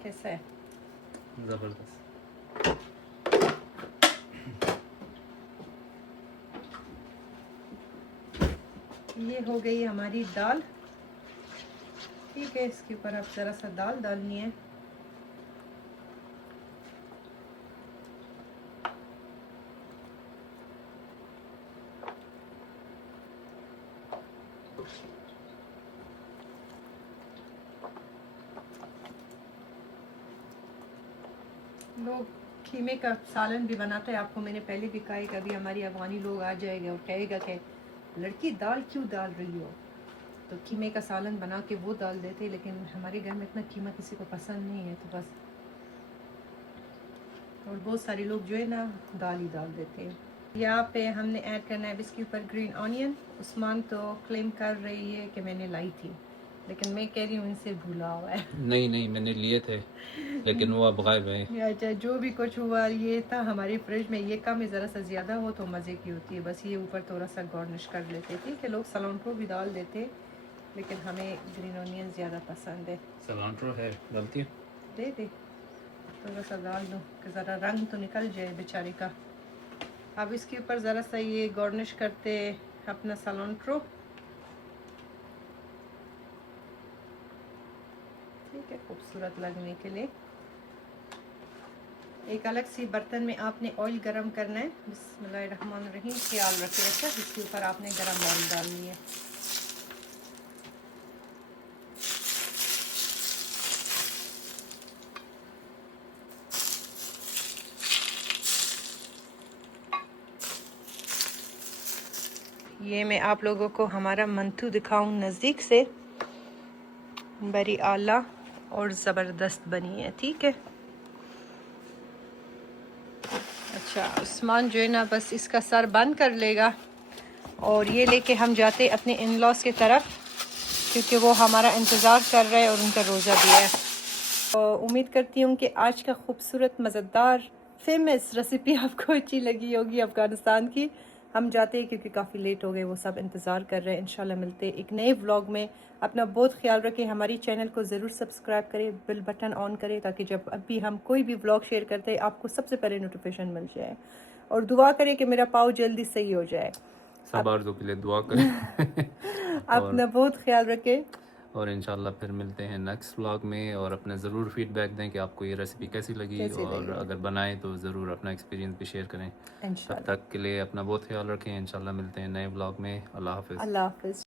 कैसा है? ज़बरदस्त। ये हो गई हमारी दाल। ठीक है, इसके ऊपर आप ज़रा सा दाल डालनी है। लोग खीमे का सालन भी बनाते हैं, आपको मैंने पहले भी कहा है, कभी हमारी अफगानी लोग आ जाएगा और कहेगा कि लड़की दाल क्यों डाल रही हो, तो खीमे का सालन बना के वो डाल देते हैं। लेकिन हमारे घर में इतना कीमा किसी को पसंद नहीं है, तो बस, और बहुत सारे लोग जो है ना दाल ही डाल देते हैं। यहाँ पे हमने ऐड करना है इसके ऊपर ग्रीन ऑनियन। उस्मान तो क्लेम कर रही है कि मैंने लाई थी, लेकिन मैं कह रही हूँ इनसे भूला हुआ है। नहीं, मैंने लिए थे लेकिन वो अब गायब है। अच्छा, जो भी कुछ हुआ ये था हमारी फ्रिज में, ये कम ज़रा सा ज़्यादा हो तो मज़े की होती है। बस ये ऊपर थोड़ा सा गार्निश कर लेते। ठीक है, लोग सलांट्रो भी डाल देते, लेकिन हमें ग्रीन ऑनियन ज़्यादा पसंद है। सलांट्रो है, डालती है। दे थोड़ा सा डाल दो कि ज़रा रंग तो निकल जाए बेचारे का। अब इसके ऊपर ज़रा सा ये गार्निश करते अपना सलांट्रो। ठीक है, खूबसूरत लगने के लिए एक अलग सी बर्तन में आपने ऑयल गरम करना है। बिस्मिल्लाहिर्रहमानिर्रहीम, ख्याल रखिए। अच्छा, इसके ऊपर आपने गरम ऑयल डालनी है। ये मैं आप लोगों को हमारा मंथू दिखाऊं नज़दीक से, बड़ी आला और ज़बरदस्त बनी है। ठीक है, अच्छा, उस्मान जो है ना बस इसका सर बंद कर लेगा और ये लेके हम जाते अपने इन लॉज की तरफ, क्योंकि वो हमारा इंतज़ार कर रहे हैं और उनका रोज़ा भी है। तो उम्मीद करती हूँ कि आज का खूबसूरत मज़ेदार फेमस रेसिपी आपको अच्छी लगी होगी अफ़गानिस्तान की। हम जाते हैं क्योंकि काफ़ी लेट हो गए, वो सब इंतज़ार कर रहे हैं। इंशाल्लाह मिलते हैं एक नए व्लॉग में। अपना बहुत ख्याल रखें, हमारी चैनल को ज़रूर सब्सक्राइब करें, बेल बटन ऑन करें ताकि जब अभी हम कोई भी व्लॉग शेयर करते हैं आपको सबसे पहले नोटिफिकेशन मिल जाए। और दुआ करें कि मेरा पाँव जल्दी सही हो जाए। सब आरज़ू के लिए दुआ करें। अपना बहुत ख्याल रखें और इंशाल्लाह फिर मिलते हैं नेक्स्ट व्लॉग में। और अपने ज़रूर फीडबैक दें कि आपको ये रेसिपी कैसी लगी, और अगर बनाएं तो ज़रूर अपना एक्सपीरियंस भी शेयर करें। तब तक के लिए अपना बहुत ख्याल रखें। इंशाल्लाह मिलते हैं नए व्लॉग में। अल्लाह हाफ़िज़। अल्लाह हाफ़िज़।